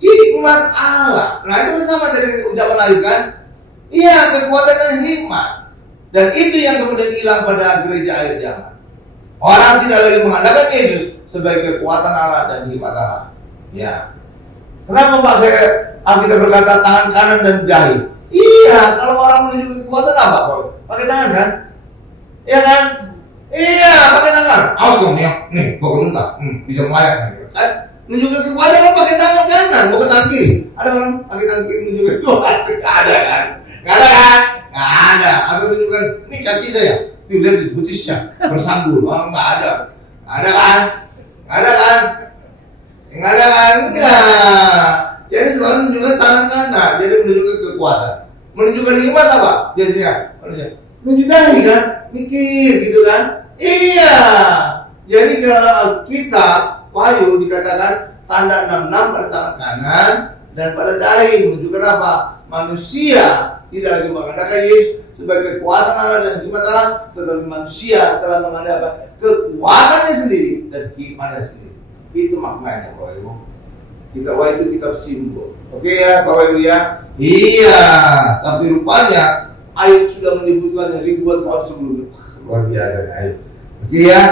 hikmat Allah. Nah itu sama dari ucapan Ayub kan? Iya, kekuatan dan hikmat. Dan itu yang kemudian hilang pada gereja akhir zaman. Orang tidak lagi mengandalkan Yesus sebagai kekuatan Allah dan hikmat Allah. Ya. Kenapa Pak saya Alkitab berkata tangan kanan dan dahi? Iya, kalau orang menunjukkan kekuatan apa? Pakai tangan kan? Iya kan? Iya, pakai tangan. Awas dong ya. Nih, gua kementak. Bisa melayang gitu kan? Menunjukkan kekuatan lo pakai tangan kanan, bukan tangan kiri. Ada orang pakai tangan kiri menunjukkan kekuatan? Enggak ada kan? Enggak ada kan? Enggak ada. Atau tunjukkan, nih kaki saya. Tuh lihat betisnya bersanggul. Oh, enggak ada. Enggak ada kan? Enggak ada kan? Enggak ada kan? Enggak. Jadi selalu menunjukkan tangan kanan, jadi menunjukkan kekuatan. Menunjukkan hikmat apa? Biasanya menunjukkan kan? Mikir gitu kan? Iya. Jadi kalau Alkitab Wahyu dikatakan tanda 66 pada tangan kanan dan pada dahi, menunjukkan apa? Manusia tidak lagi mengandalkan Yesus sebagai kekuatan Allah dan hikmat Allah, tetapi manusia telah mengandalkan kekuatannya sendiri dan hikmatnya sendiri. Itu maknanya Bapak Ibu. Kitab Wahyu itu kitab simbol. Oke ya Bapak Ibu ya. Iya. Tapi rupanya Ayub sudah menyebutkannya ribuan tahun sebelumnya. Luar biasa Ayub. Oke ya.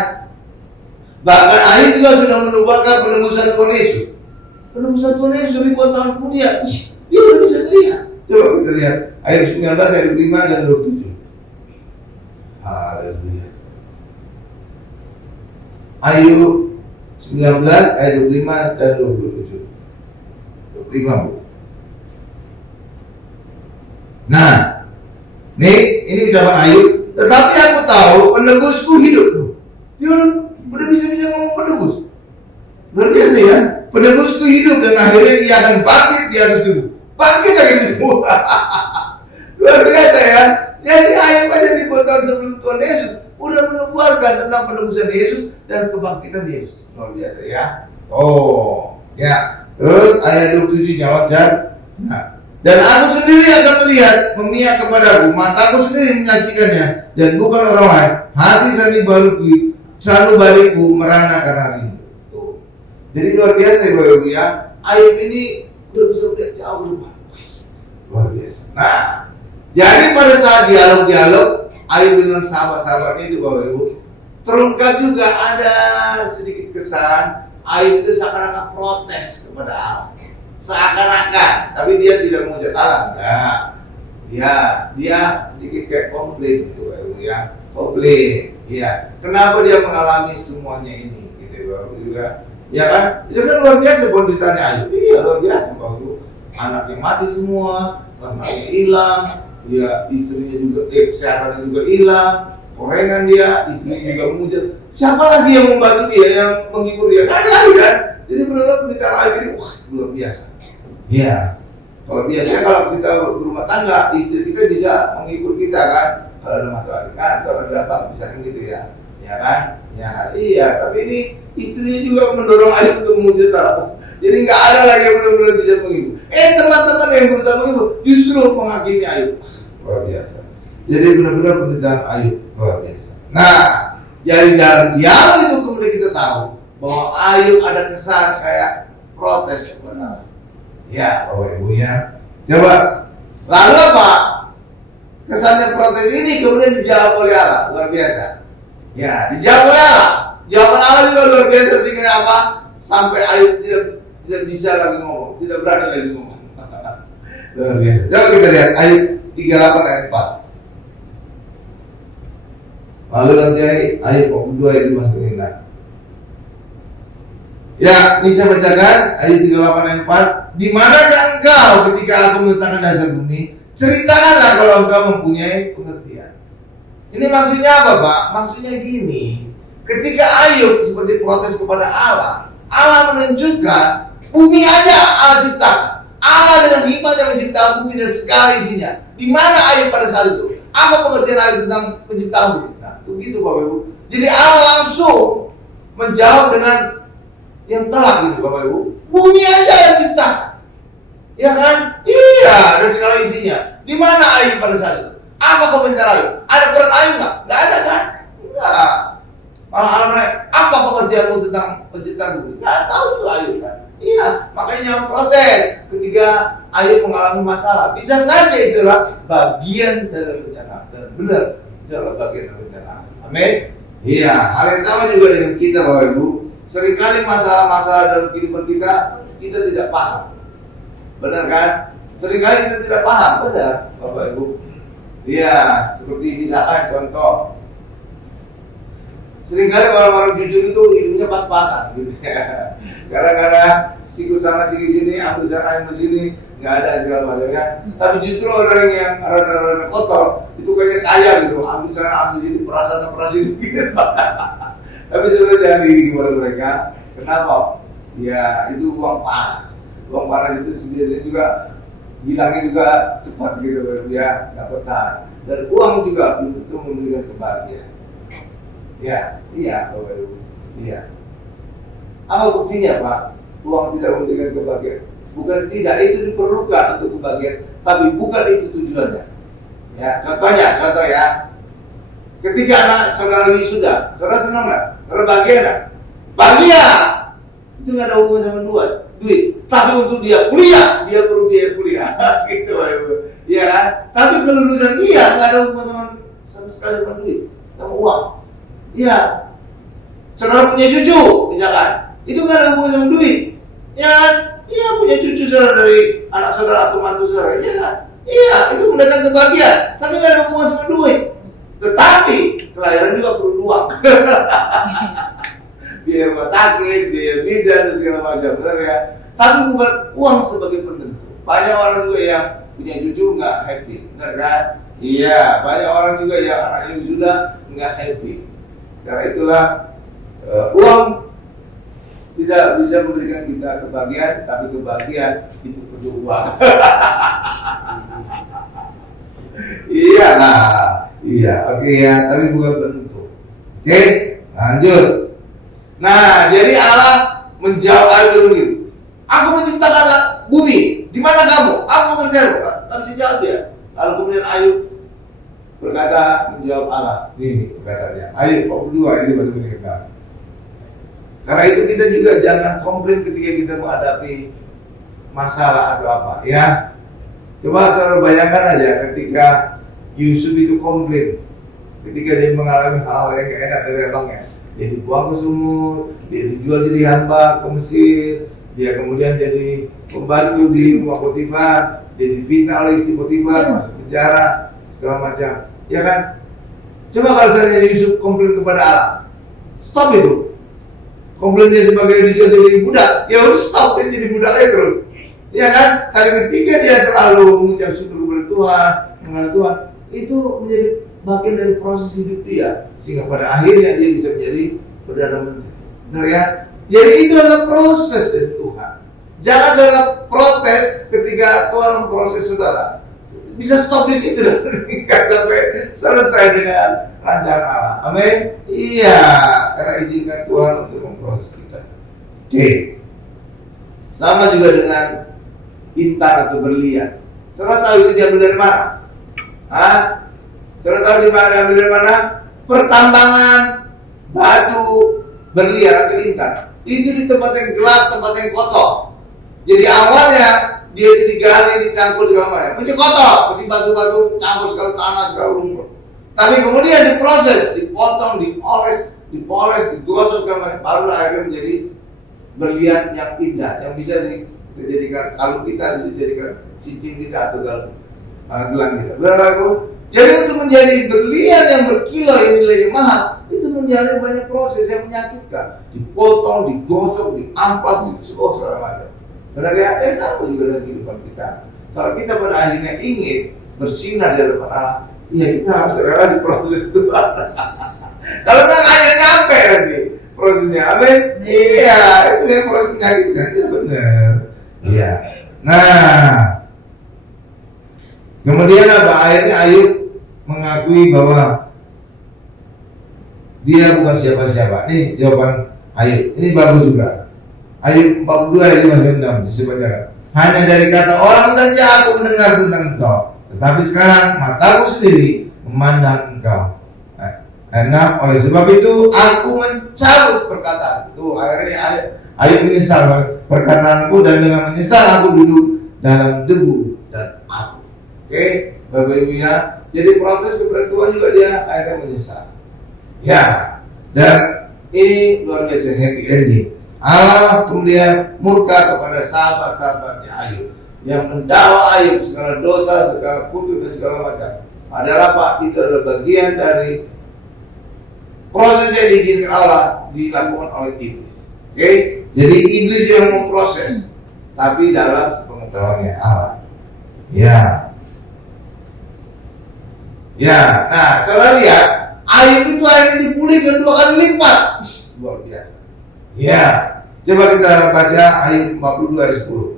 Bahkan Ayub juga sudah menubuatkan penembusan Tuhan Yesus. Penembusan Tuhan Yesus ribuan tahun kemudian. Dia sudah bisa lihat. Coba kita lihat Ayub 19 ayat 5 dan 27. Haleluya. Ayub 19 ayat 25 dan 27. 25 Bu. Nah, ini ucapan Ayub. Tetapi aku tahu penebusku hidup. Dia udah bisa ngomong penebus. Luar biasa ya. Penebusku hidup dan akhirnya dia akan bangkit di atas tubuh. Bangkit lagi di tubuh. Luar biasa ya. Jadi Ayub aja dibuatkan sebelum Tuhan Yesus udah menubuatkan tentang penebusan Yesus dan kebangkitan Yesus. Luar biasa ya. Oh, ya. Terus ayat 27 jawab nah. Dan aku sendiri akan melihat, memihak kepadaku, mataku sendiri menyaksikannya, dan bukan orang lain. Hati selalu balikku merana karena rindu. Tuh. Jadi luar biasa ya Bapak Ibu ya. Ayub ini udah bisa melihat jauh ke depan. Luar biasa. Nah, jadi pada saat dialog-dialog Ayub dengan sahabat-sahabatnya itu Bapak Ibu, terungkap juga ada sedikit kesan Ayub itu seakan-akan protes kepada Allah. Seakan-akan, tapi dia tidak mengucap Allah. Enggak. Dia sedikit kayak komplain gitu Bapak Ibu ya. Komplain. Iya. Kenapa dia mengalami semuanya ini gitu Bapak Ibu juga. Ya kan? Itu kan luar biasa penderitaannya Ayub. Iya, luar biasa Bapak Ibu. Anaknya mati semua, anaknya hilang, dia istrinya juga kesehatannya juga hilang. Korengan dia, istrinya juga mengucap. Siapa lagi yang membantu dia, yang menghibur dia? Nggak ada lagi kan? Jadi benar-benar penderitaan Ayub ini, wah luar biasa. Iya. Kalau biasanya kalau kita berumah tangga, istri kita bisa menghibur kita kan. Kalau ada masalah di kantor, ada apa, bisa kan gitu ya. Ya kan? Ya, iya. Tapi ini istrinya juga mendorong Ayub untuk mengucap Allah. Jadi nggak ada lagi yang benar-benar bisa menghibur. Teman-teman yang berusaha menghibur justru menghakimi Ayub. Luar biasa. Jadi benar-benar penderitaan Ayub luar biasa. Nah, dari dalam dialog itu kemudian kita tahu bahwa Ayub ada kesan kayak protes kepada Allah. Ya, Bapak Ibu ya. Coba, lalu apa? Kesannya protes ini kemudian dijawab oleh Allah, luar biasa. Ya, dijawab oleh Allah. Jawaban Allah juga luar biasa sehingga apa? Sampai Ayub tidak bisa lagi ngomong, tidak berani lagi ngomong. Luar biasa. Coba kita lihat Ayub 38 ayat 4. Lalu nanti Ayub 42 itu masuk ingat. Ya, ini saya bacakan Ayub 38 ayat 4. Di manakah engkau ketika aku meletakkan dasar bumi? Ceritakanlah kalau engkau mempunyai pengertian. Ini maksudnya apa, Pak? Maksudnya gini. Ketika Ayub seperti protes kepada Allah, Allah menunjukkan bumi aja Allah ciptakan. Allah dengan hikmatnya menciptakan bumi dan segala isinya. Di mana Ayub pada saat itu? Apa pengertian Ayub tentang penciptaan bumi? Nah, begitu Bapak Ibu. Jadi Allah langsung menjawab dengan yang telak gitu Bapak Ibu. Bumi aja yang ciptakan. Ya kan? Iya, dan segala isinya. Di mana Ayub pada saat itu? Apa komentar Ayub? Ada peran Ayub nggak? Nggak ada kan? Enggak. Malah Allah, apa pengertianmu tentang penciptaan bumi? Nggak tahu juga Ayub kan? Iya, makanya jangan protes ketika Ayub mengalami masalah. Bisa saja itulah bagian dari rencana dan benar adalah bagian dari rencana. Amin. Iya, hal yang sama juga dengan kita Bapak Ibu. Seringkali masalah-masalah dalam kehidupan kita tidak paham. Benar kan? Seringkali kita tidak paham, benar Bapak Ibu. Iya, seperti misalkan contoh. Seringkali orang-orang jujur itu hidupnya pas-pasan gitu ya. Gara-gara siku sana siku sini, ambil sana ambil sini, nggak ada segala macamnya. Tapi justru orang yang rada-rada kotor itu kayaknya kaya gitu, ambil sana ambil sini, perasaan gitu. Tapi sudah jangan diri kepada mereka. Kenapa? Ya itu uang panas. Uang panas itu biasanya juga hilangnya juga cepat gitu ya, nggak bertahan. Dan uang juga belum tentu memberikan kebahagiaan. Ya, iya Bapak Ibu. Iya. Apa buktinya Pak? Uang tidak memberikan kebahagiaan. Bukan tidak, itu diperlukan untuk kebahagiaan, tapi bukan itu tujuannya. Ya, contoh ya. Ketika anak saudara wisuda, saudara senang nggak? Saudara bahagia nggak? Bahagia. Itu nggak ada hubungan sama duit. Tapi untuk dia kuliah, dia perlu biaya kuliah. Gitu Bapak Ibu. Iya kan? Tapi kelulusan dia nggak ada hubungan sama sekali dengan duit, sama uang. Iya, saudara punya cucu, misalkan, itu nggak ada hubungan sama duit, ya kan? Iya, punya cucu saudara dari anak saudara atau mantu saudara, ya kan? Iya, itu mendatangkan kebahagiaan, tapi nggak ada hubungan sama duit. Tetapi kelahiran juga perlu uang, biaya rumah sakit, biaya bidan dan segala macam, benar ya? Tapi bukan uang sebagai penentu. Banyak orang juga yang punya cucu nggak happy, benar kan? Iya, banyak orang juga yang anaknya sudah nggak happy. Karena itulah uang tidak bisa memberikan kita kebahagiaan, tapi kebahagiaan itu perlu uang. Iya, oke ya, tapi bukan penentu. Oke, lanjut. Nah, jadi Allah menjawab Ayub dulu. Aku menciptakan bumi. Di mana kamu? Aku mengerti. Kasih jawab dia. Lalu kemudian Ayub berkata menjawab Allah. Ini perkataannya. Ayub 42 ini masuk mendengar. Karena itu kita juga jangan komplain ketika kita menghadapi masalah atau apa, ya. Coba saudara bayangkan aja ketika Yusuf itu komplain ketika dia mengalami hal yang gak enak dari abangnya. Dia dibuang ke sumur, dia dijual jadi hamba ke Mesir, dia kemudian jadi pembantu di rumah Potifar, dia difitnah oleh istri Potifar, masuk penjara, segala macam. Ya kan? Coba kalau misalnya Yusuf komplain kepada Allah, stop itu. Komplain dia sebagai dijual jadi budak, ya udah stop, dia jadi budaknya terus. Ya kan? Tapi ketika dia selalu mengucap syukur kepada Tuhan, mengenal Tuhan, itu menjadi bagian dari proses hidup dia, sehingga pada akhirnya dia bisa menjadi Perdana Menteri. Benar ya? Jadi itu adalah proses dari Tuhan. Jangan saudara protes ketika Tuhan memproses saudara. Bisa stop di situ dan sampai selesai dengan rancangan Allah. Amin. Iya, karena izinkan Tuhan untuk memproses kita. Oke. Sama juga dengan intan atau berlian. Saudara tahu itu diambil dari mana? Hah? Saudara tahu diambil dari mana? Pertambangan batu berlian atau intan. Itu di tempat yang gelap, tempat yang kotor. Jadi awalnya dia digali, dicampur segala macam. Mesti kotor, mesti batu-batu campur segala tanah, segala rumput. Tapi kemudian diproses, dipotong, dipoles, digosok, baru akhirnya menjadi berlian yang indah, yang bisa dijadikan kalung kita, bisa dijadikan cincin kita atau gelang kita. Berlaku. Jadi untuk menjadi berlian yang berkilau yang nilainya mahal, itu menjalani banyak proses yang menyakitkan. Dipotong, digosok, diamplas, digosok segala macam. Benar ya? Sama juga dalam kehidupan kita. Kalau kita pada akhirnya ingin bersinar di hadapan Allah, ya kita harus rela diproses Tuhan. Kalau nggak hanya nyampe nanti prosesnya, amin. Iya, itu yang proses menyakitkan, itu benar. Iya. Nah, kemudian apa? Akhirnya Ayub mengakui bahwa dia bukan siapa-siapa. Nih jawaban Ayub. Ini bagus juga. Ayub 42 ayat 5-6 disebutkan. Hanya dari kata orang saja aku mendengar tentang engkau, tetapi sekarang mataku sendiri memandang engkau. Enak, oleh sebab itu aku mencabut perkataan. Tuh akhirnya Ayub menyesal perkataanku, dan dengan menyesal aku duduk dalam debu dan abu. Oke, Bapak Ibu ya. Jadi proses kepada Tuhan juga dia akhirnya menyesal. Ya, dan ini luar biasa happy ending. Allah kemudian murka kepada sahabat-sahabatnya Ayub yang mendakwa Ayub segala dosa, segala kutuk dan segala macam. Adalah Pak, itu adalah bagian dari proses yang diizinkan Allah dilakukan oleh iblis. Oke, jadi iblis yang memproses, tapi dalam sepengetahuannya Allah. Ya, nah saudara lihat, Ayub itu akhirnya dipulihkan 2 kali lipat. Luar biasa. Ya, coba kita baca Ayub 42 ayat 10.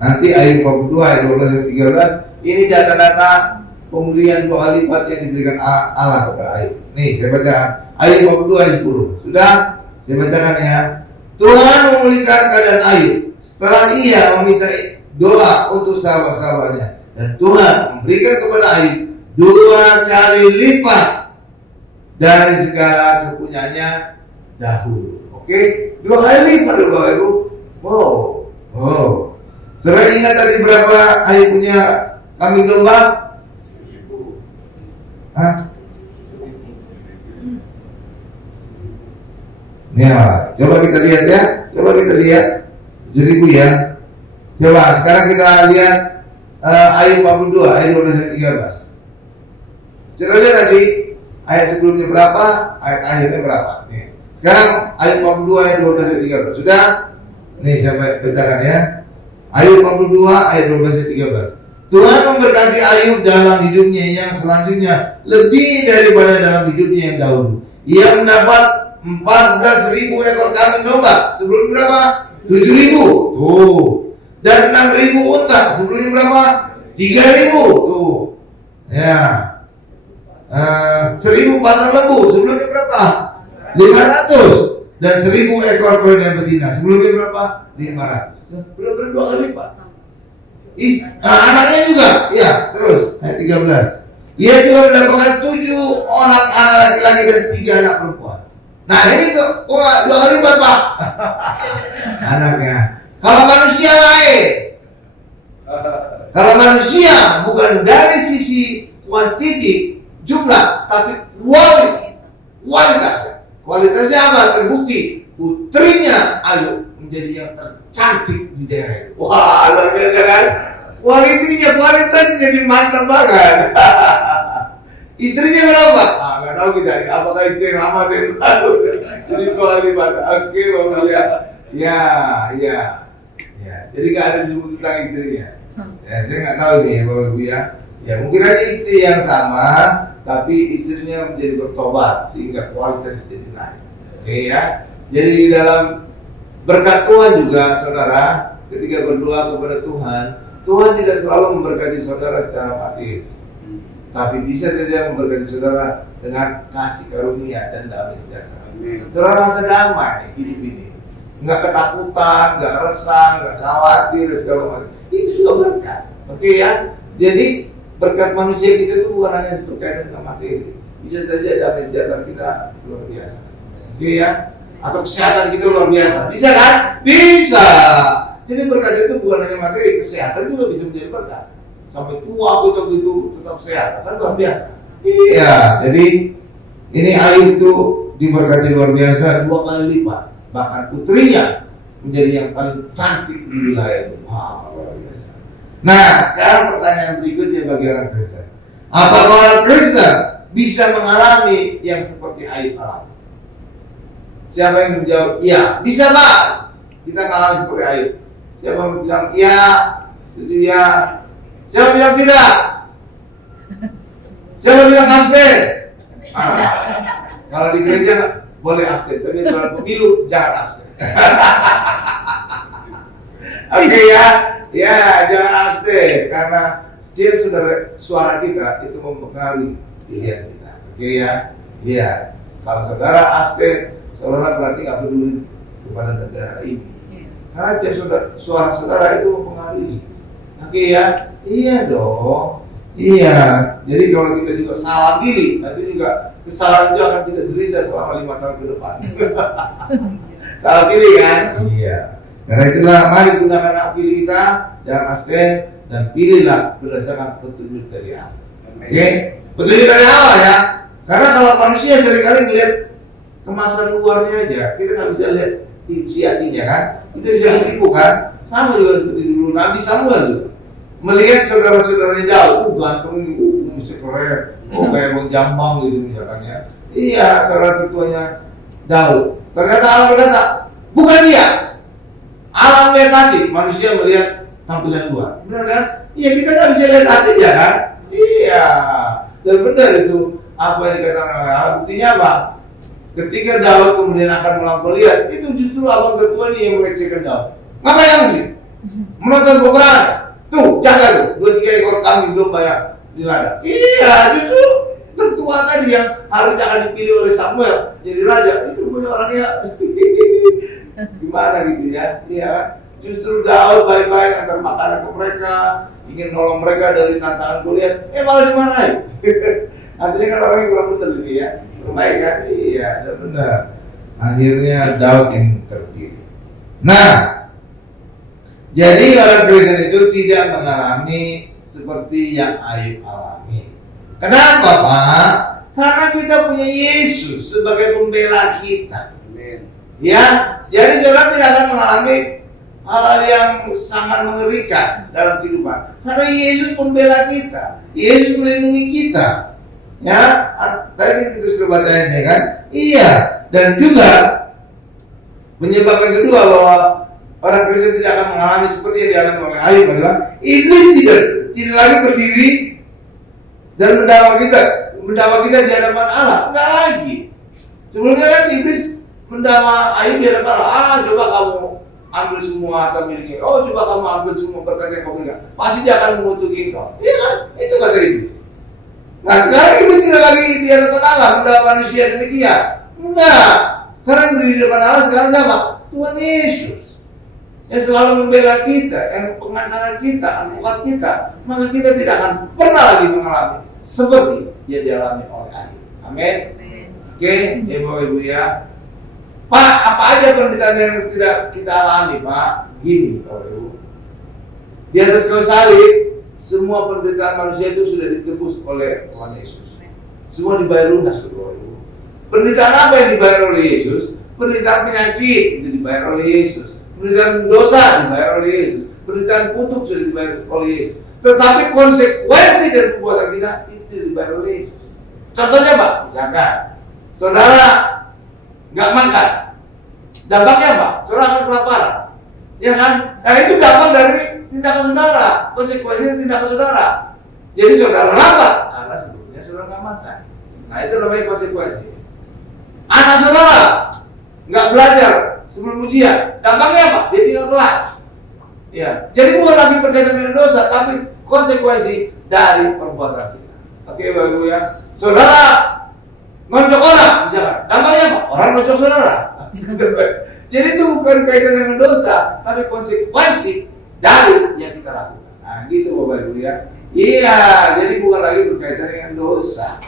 Nanti Ayub 42 ayat 12 dan 13. Ini data-data pemulihan 2 kali lipat yang diberikan Allah kepada Ayub. Nih, saya baca Ayub 42 ayat 10. Sudah? Saya bacakan ya. Tuhan memulihkan keadaan Ayub setelah ia meminta doa untuk sahabat-sahabatnya, dan Tuhan memberikan kepada Ayub 2 kali lipat dari segala kepunyaannya dahulu. Oke, 2 kali lipat loh Bapak Ibu. Saudara ingat tadi berapa Ayub punya kambing domba? 1000. Hah? Nih, coba kita lihat ya. Coba kita lihat 7.000 ya. Coba sekarang kita lihat Ayub 42 ayat 12 dan 13. Coba lihat tadi ayat sebelumnya berapa, ayat akhirnya berapa. Nih. Sekarang ayat 42 ayat 12 dan 13. Sudah? Nih saya bacakan ya. Ayub 42 ayat 12 dan 13. Tuhan memberkati Ayub dalam hidupnya yang selanjutnya lebih daripada dalam hidupnya yang dahulu. Ia mendapat 14.000 ekor kambing domba. Sebelum berapa? 7.000. Tuh. Dan 6.000 unta. Sebelumnya berapa? 3.000. Tuh. Ya. 1.000 pasang lembu. Sebelumnya berapa? 500. Dan 1.000 ekor keledai betina. Sebelumnya berapa? 500. Benar-benar 2 kali lipat. Anaknya juga. Ya, terus ayat 13. Ia juga mendapatkan 7 orang anak laki-laki dan 3 anak perempuan. Nah ini tuh 2 kali lipat Pak. Anaknya. Kalau manusia lain, kalau manusia bukan dari sisi kuantiti jumlah, tapi kualitasnya. Kualitasnya apa? Terbukti putrinya Ayub menjadi yang tercantik di daerah itu. Wah, luar biasa kan? Kualitasnya jadi mantap banget. Istrinya berapa? Nggak tahu kita. Apakah istri lama atau yang baru? Jadi 2 kali lipat. Oke, Bapak ya. Ya. Jadi nggak ada disebut tentang istrinya. Ya, saya nggak tahu nih, Bapak Ibu ya. Ya mungkin aja istri yang sama, tapi istrinya menjadi bertobat sehingga kualitas jadi naik. Oke ya. Jadi dalam berkat Tuhan juga, saudara, ketika berdoa kepada Tuhan, Tuhan tidak selalu memberkati saudara secara materi, tapi bisa saja memberkati saudara dengan kasih karunia dan damai sejahtera. Saudara rasa damai hidup ini, nggak ketakutan, nggak resah, nggak khawatir dan segala macam. Itu juga berkat. Oke ya. Jadi berkat manusia kita itu bukan hanya berkaitan dengan materi. Bisa saja damai sejahtera kita luar biasa. Oke ya. Atau kesehatan kita luar biasa. Bisa kan? Bisa. Jadi berkat itu bukan hanya materi, kesehatan juga bisa menjadi berkat. sampai tua gitu tetap sehat, kan luar biasa. Iya, jadi ini Ayub itu diberkati luar biasa 2 kali lipat, bahkan putrinya menjadi yang paling cantik di wilayah itu. Wah, luar biasa. Nah, sekarang pertanyaan berikutnya bagi orang Kristen, apakah orang Kristen bisa mengalami yang seperti Ayub alami? Siapa yang menjawab iya? Bisa Pak, kita mengalami seperti Ayub. Siapa yang bilang iya? Setuju ya? Siapa bilang tidak? Siapa bilang absen? Kalau di gereja boleh absen, tapi dalam pemilu jangan absen. Oke ya, jangan absen karena setiap suara kita itu mempengaruhi pilihan kita. Oke ya, kalau saudara absen, saudara berarti nggak peduli kepada negara ini. Karena tiap suara saudara itu mempengaruhi. Oke ya, iya dong. Iya, jadi kalau kita juga salah pilih, nanti juga kesalahan itu akan kita derita selama 5 tahun ke depan. Salah pilih kan? Iya. Karena itulah mari gunakan hak pilih kita, jangan absen dan pilihlah berdasarkan petunjuk dari Allah. Oke? Petunjuk dari Allah ya. Karena kalau manusia seringkali melihat kemasan luarnya aja, kita nggak bisa lihat isi hatinya kan? Kita bisa ditipu kan? Sama juga seperti dulu Nabi Samuel juga. Melihat saudara-saudaranya jauh, ganteng ini, musik keren, kayak Bang Jambang gitu misalkan ya. Iya, saudara tertuanya Daud. Ternyata Allah berkata, bukan dia. Allah melihat hati, manusia melihat tampilan luar. Benar kan? Iya, kita nggak bisa lihat hatinya kan? Iya. Dan benar itu apa yang dikatakan oleh Allah. Buktinya apa? Ketika Daud kemudian akan melihat, itu justru abang tertua ini yang melecehkan Daud. Ngapain kamu sih? Menonton peperangan. Tuh, jaga tuh, 2-3 ekor kambing domba yang di ladang. Iya, justru tertua tadi yang harusnya akan dipilih oleh Samuel jadi raja, itu punya orangnya gimana gitu ya? Iya, justru Daud baik-baik antar makanan ke mereka, ingin nolong mereka dari tantangan Goliat, malah dimarahin. Artinya kan orangnya kurang benar gitu ya, baik kan? Iya, benar. Akhirnya Daud yang terpilih. Nah, jadi orang Kristen itu tidak mengalami seperti yang Ayub alami. Kenapa Pak? Karena kita punya Yesus sebagai pembela kita. Amin. Ya, jadi saudara tidak akan mengalami hal yang sangat mengerikan dalam kehidupan. Karena Yesus pembela kita, Yesus melindungi kita. Ya, tadi kita sudah baca ini kan? Iya, dan juga penyebab yang kedua bahwa orang Kristen tidak akan mengalami seperti yang dialami oleh Ayub adalah iblis tidak lagi berdiri dan mendakwa kita di hadapan Allah. Enggak lagi. Sebelumnya kan iblis mendakwa Ayub di hadapan Allah. Coba kamu ambil semua harta miliknya. Coba kamu ambil semua berkat yang kau berikan. Pasti dia akan mengutuk engkau. Iya kan? Itu kata iblis. Nah sekarang iblis tidak lagi di hadapan Allah mendakwa manusia demikian. Enggak. Karena yang berdiri di hadapan Allah sekarang siapa? Tuhan Yesus. Yang selalu membela kita, yang pengantara kita, advokat kita, maka kita tidak akan pernah lagi mengalami seperti yang dialami oleh Ayub. Amin. Oke, ya Bapak Ibu ya. Pak, apa aja penderitaan yang tidak kita alami, Pak? Gini, Bapak Ibu. Di atas kayu salib, semua penderitaan manusia itu sudah ditebus oleh Tuhan Yesus. Semua dibayar lunas, Bapak Ibu. Penderitaan apa yang dibayar oleh Yesus? Penderitaan penyakit itu dibayar oleh Yesus. Penderitaan dosa dibayar oleh Yesus, penderitaan kutuk sudah dibayar oleh Yesus. Tetapi konsekuensi dari perbuatan kita itu dibayar oleh Yesus. Contohnya Pak, misalkan saudara nggak makan, dampaknya apa? Saudara akan kelaparan, ya kan? Nah itu dampak dari tindakan saudara, konsekuensi tindakan saudara. Jadi saudara lambat karena sebelumnya saudara nggak makan. Nah itu namanya konsekuensi. Anak saudara nggak belajar sebelum ujian, dampaknya apa? Dia tinggal kelas. Ya, jadi bukan lagi berkaitan dengan dosa, tapi konsekuensi dari perbuatan kita. Oke, Bapak Ibu ya. Saudara ngocok orang, jangan. Dampaknya apa? Orang ngocok saudara. Jadi itu bukan kaitan dengan dosa, tapi konsekuensi dari yang kita lakukan. Nah, gitu Bapak Ibu ya. Iya, jadi bukan lagi berkaitan dengan dosa.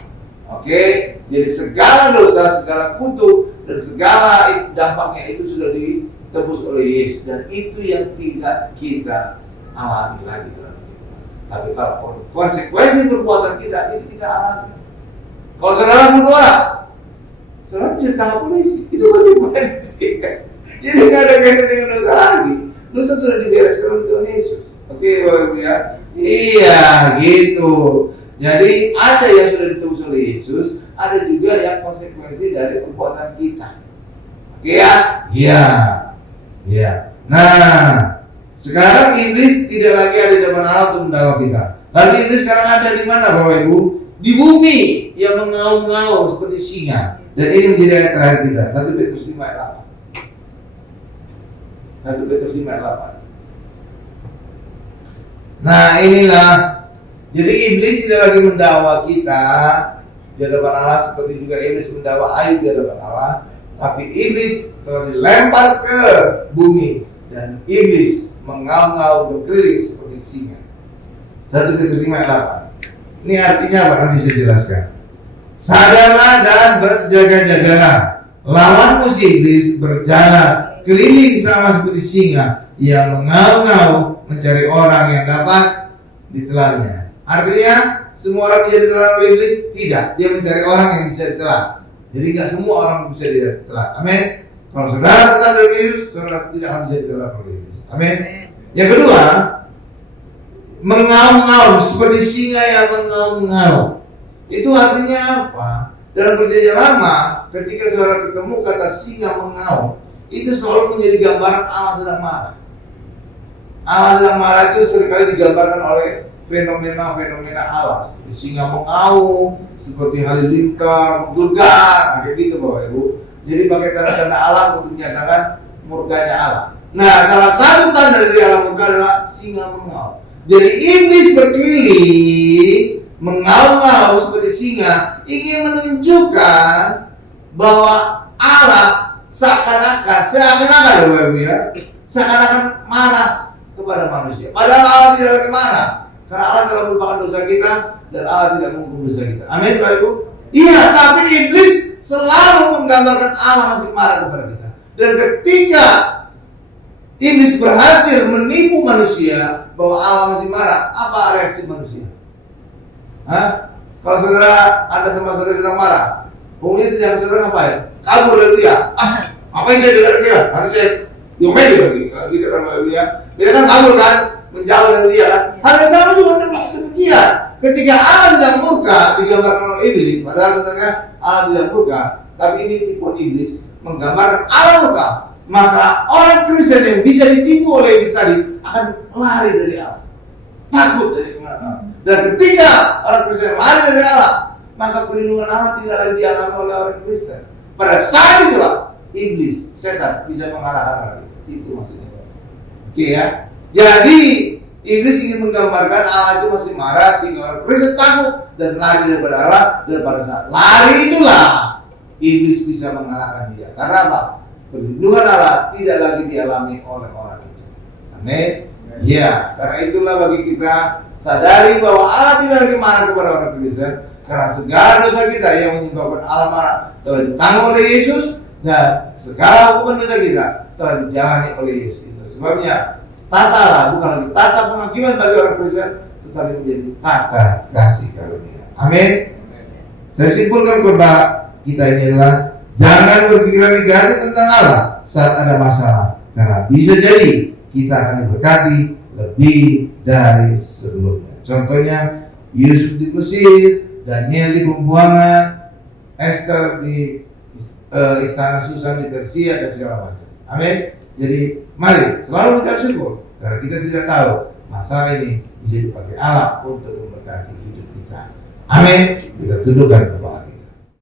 Oke, jadi segala dosa, segala kutuk dan segala dampaknya itu sudah ditebus oleh Yesus dan itu yang tidak kita alami lagi dalam kehidupan. Tapi kalau konsekuensi perbuatan kita itu kita alami. Kalau saudara bunuh orang, saudara bisa ditangkap polisi. Itu konsekuensi. Jadi nggak ada kaitan dengan dosa lagi. Dosa sudah dibereskan oleh Tuhan Yesus. Oke, Bapak Ibu ya. Iya, gitu. Jadi ada yang sudah ditebus oleh Yesus, ada juga yang konsekuensi dari perbuatan kita. Oke ya? Iya. Iya. Nah, sekarang iblis tidak lagi ada di depan Allah untuk mendakwa kita. Lalu iblis sekarang ada di mana, Bapak Ibu? Di bumi yang mengaum-ngaum seperti singa. Dan ini menjadi ayat terakhir kita. 1 Petrus 5 ayat 8. 1 Petrus 5 ayat 8. Nah, inilah. Jadi iblis tidak lagi mendakwa kita di hadapan Allah seperti juga iblis mendakwa Ayub di hadapan Allah. Tapi iblis telah dilempar ke bumi dan iblis mengaum-ngaum berkeliling seperti singa. 1 Petrus 5 ayat 8. Ini artinya apa? Nanti saya jelaskan. Sadarlah dan berjaga-jagalah. Lawan musuh iblis berjalan keliling sama seperti singa yang mengaum-ngaum mencari orang yang dapat ditelannya. Artinya semua orang bisa ditelan oleh iblis? Tidak. Dia mencari orang yang bisa ditelan. Jadi nggak semua orang bisa ditelan. Amin. Kalau saudara tetap dari Yesus, saudara tidak akan bisa ditelan oleh iblis. Amin. Yang kedua, mengaum-ngaum seperti singa yang mengaum-ngaum. Itu artinya apa? Dalam perjanjian lama, ketika saudara ketemu kata singa mengaum, itu selalu menjadi gambaran Allah sedang marah. Allah sedang marah itu seringkali digambarkan oleh fenomena-fenomena alam. Seperti singa mengaum, seperti halilintar, menggelegar, kayak gitu Bapak Ibu. Jadi pakai tanda-tanda alam untuk menyatakan murkanya Allah. Nah, salah satu tanda dari alam murka adalah singa mengaum. Jadi iblis berkeliling mengaum-ngaum seperti singa, ingin menunjukkan bahwa Allah seakan-akan Bapak Ibu ya, seakan-akan marah kepada manusia. Padahal Allah tidak lagi marah, karena Allah telah melupakan dosa kita dan Allah tidak menghukum dosa kita. Amin Bapak Ibu. Iya, tapi iblis selalu menggambarkan Allah masih marah kepada kita. Dan ketika iblis berhasil menipu manusia bahwa Allah masih marah, apa reaksi manusia? Hah? Kalau saudara ada teman saudara sedang marah, umumnya tidak saudara ngapain? Kabur dari dia. Apa yang saya dengar dia? Harus saya diomelin lagi. Gitu kan Bapak Ibu ya. Dia kan kabur kan, menjauh dari dia kan. Hal yang sama juga dengan demikian. Ketika Allah sedang murka digambarkan oleh iblis, padahal sebenarnya Allah tidak murka, tapi ini tipuan iblis menggambarkan Allah murka. Maka orang Kristen yang bisa ditipu oleh iblis tadi akan lari dari Allah, takut dari Allah. Dan ketika orang Kristen lari dari Allah, maka perlindungan Allah tidak lagi dialami oleh orang Kristen. Pada saat itulah iblis, setan bisa mengalahkan Allah. Itu maksudnya. Oke ya. Jadi iblis ingin menggambarkan Allah itu masih marah sehingga orang Kristen takut dan lari daripada Allah. Dan pada saat lari itulah iblis bisa mengalahkan dia. Karena apa? Perlindungan Allah tidak lagi dialami oleh orang itu. Amin. Ya, karena itulah bagi kita sadari bahwa Allah tidak lagi marah kepada orang Kristen, karena segala dosa kita yang menyebabkan Allah marah telah ditanggung oleh Yesus dan segala hukuman dosa kita telah dijalani oleh Yesus. Itu sebabnya tata Allah bukan lagi tata penghakiman bagi orang Kristen, tetapi menjadi tata kasih karunia. Amin. Saya simpulkan kepada kita ini adalah jangan berpikiran negatif tentang Allah saat ada masalah, karena bisa jadi kita akan diberkati lebih dari sebelumnya. Contohnya Yusuf di Mesir, Daniel di pembuangan, Esther di istana Susan di Persia dan segala macam. Amin. Jadi mari selalu mengucap syukur karena kita tidak tahu masalah ini bisa dipakai Allah untuk memberkati hidup kita. Amin. Kita tundukkan kepada